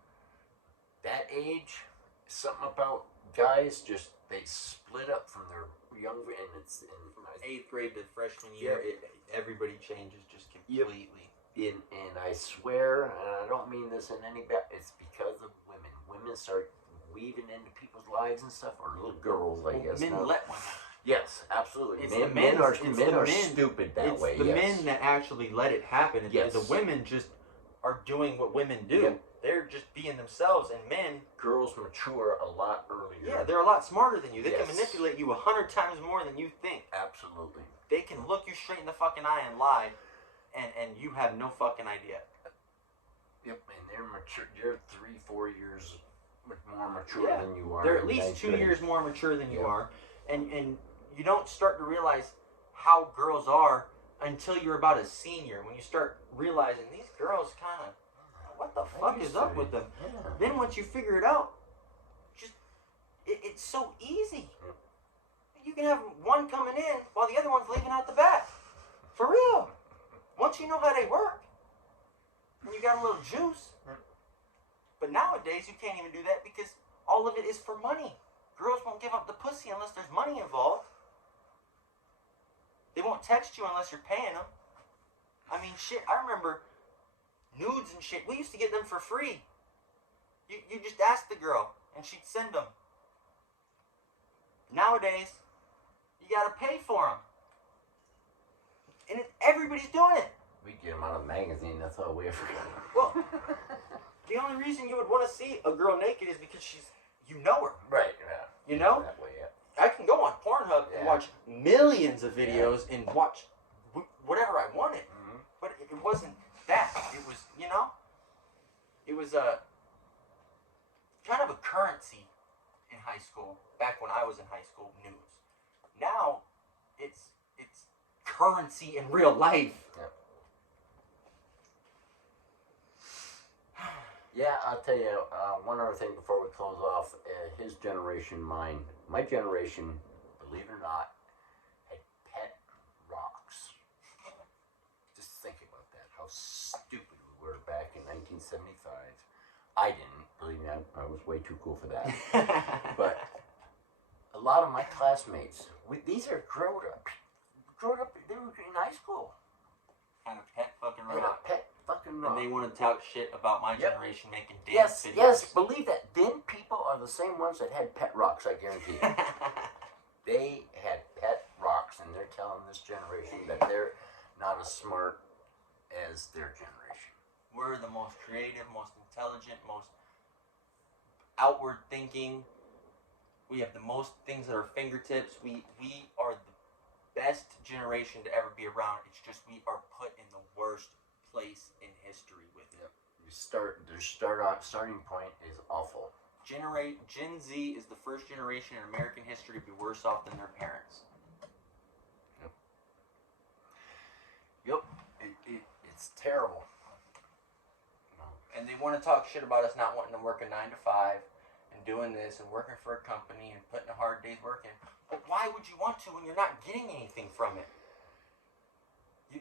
that age, something about guys just they split up from their younger, and it's from 8th grade to freshman year. Everybody changes just completely. And I swear, and I don't mean this in any bad, it's because of women. Women start weaving into people's lives and stuff, or little girls, I guess. Men let women. Yes, absolutely. Men are stupid that way. It's the men that actually let it happen. Yes. The women just are doing what women do. Yep. They're just being themselves, and men. Girls mature a lot earlier. Yeah, they're a lot smarter than you. They can manipulate you 100 times more than you think. Absolutely. They can look you straight in the fucking eye and lie, and you have no fucking idea. Yep, and they're mature. You're 3-4 years more mature than you are. They're at least 2 years more mature than you are, and you don't start to realize how girls are until you're about a senior. When you start realizing these girls kind of, what the fuck is up with them? Yeah. Then once you figure it out, just it's so easy. Yep. You can have one coming in while the other one's leaving out the back. For real. Once you know how they work, and you got a little juice. But nowadays, you can't even do that because all of it is for money. Girls won't give up the pussy unless there's money involved. They won't text you unless you're paying them. I mean, shit, I remember nudes and shit. We used to get them for free. You just asked the girl, and she'd send them. Nowadays, you gotta pay for them. And everybody's doing it. We get them out of a magazine, that's all we ever got. Well, the only reason you would want to see a girl naked is because you know her. Right, yeah. You know? That way, yeah. I can go on Pornhub and watch millions of videos and watch whatever I wanted. Mm-hmm. But it wasn't that. It was, it was a kind of a currency in high school, back when I was in high school, news. Now, it's currency in real life. Yep. Yeah, I'll tell you, one other thing before we close off. His generation, my generation, believe it or not, had pet rocks. Just think about that, how stupid we were back in 1975. I didn't, believe me, I was way too cool for that. But a lot of my classmates, these are grown up, they were in high school. Kind of pet fucking Had rock. a pet fucking wrong. And they want to talk shit about my Yep. generation making dance Yes, videos. yes, believe that. Then people are the same ones that had pet rocks, I guarantee you. They had pet rocks, and they're telling this generation that they're not as smart as their generation. We're the most creative, most intelligent, most outward thinking. We have the most things at our fingertips. We are the best generation to ever be around. It's just we are put in the worst place in history with it. Yep. Their starting point is awful. Gen Z is the first generation in American history to be worse off than their parents. Yep. It's terrible. And they want to talk shit about us not wanting to work a 9 to 5 and doing this and working for a company and putting a hard day's work in. But why would you want to when you're not getting anything from it?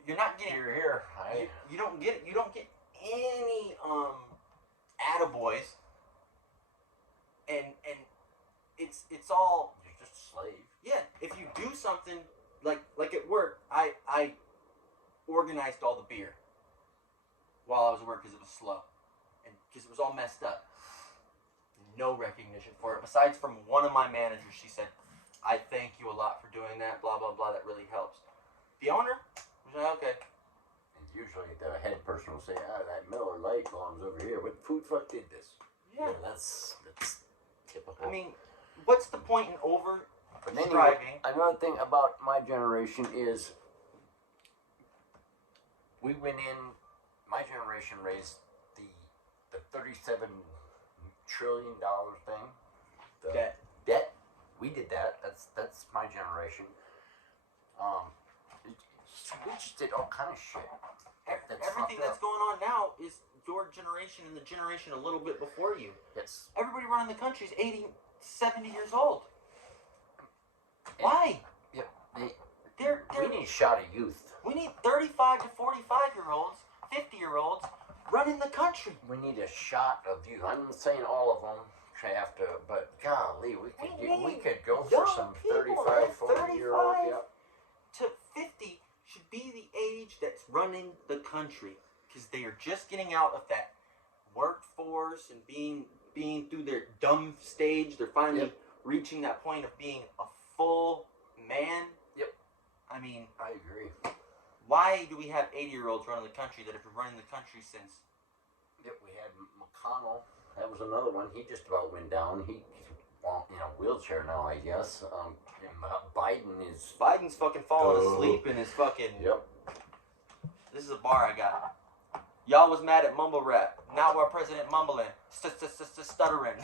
You're not getting. Here. You don't get. You don't get any attaboys. And it's all. You're just a slave. Yeah. If you do something like at work, I organized all the beer while I was at work because it was slow and because it was all messed up. No recognition for it besides from one of my managers. She said, "I thank you a lot for doing that. Blah blah blah. That really helps." The owner was like, "Okay." And usually the head person will say, that Miller Lite bomb's over here. What food fuck did this? Yeah. That's typical. I mean, what's the point in But anyway, striving? another thing about my generation is we went in. My generation raised the $37 trillion thing. The debt. We did that. That's my generation. We just did all kind of shit. Everything that's going on now is your generation and the generation a little bit before you. Yes. Everybody running the country is 80, 70 years old. Why? Yep. We need a shot of youth. We need 35 to 45-year-olds, 50-year-olds running the country. We need a shot of youth. I'm not saying all of them have to, but golly, we could go for some 35, 40-year-olds. Yep. To 50 should be the age that's running the country because they are just getting out of that workforce and being through their dumb stage. They're finally reaching that point of being a full man. Yep. I mean, I agree. Why do we have 80-year-olds running the country that have been running the country since? Yep, we had McConnell. That was another one. He just about went down. He's wheelchair now, I guess. Biden's fucking falling asleep in his fucking. Yep. This is a bar I got. Y'all was mad at mumble rap. Now our president mumbling, stuttering.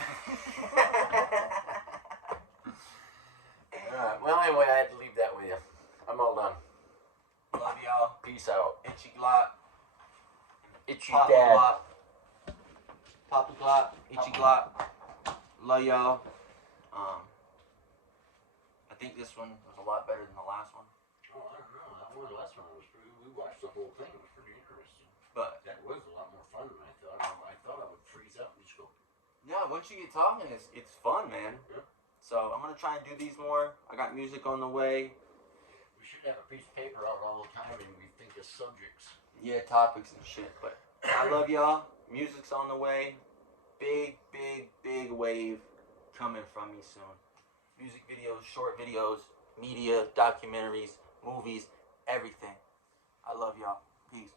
Alright, well anyway, I had to leave that with you. I'm all done. Love y'all. Peace out. Itchy glot. Itchy Papa dad. glot. Papa glot. Itchy glot. Love y'all. I think this one was a lot better than the last one. Oh, I don't know. The last one was pretty. We watched the whole thing. It was pretty interesting. But that was a lot more fun than I thought. I thought I would freeze up and just go. Yeah, once you get talking, it's fun, man. Yeah. So I'm gonna try and do these more. I got music on the way. We should have a piece of paper out all the time and we think of subjects. Yeah, topics and shit. But I love y'all. Music's on the way. Big wave coming from me soon. Music videos, short videos, media, documentaries, movies, everything. I love y'all. Peace.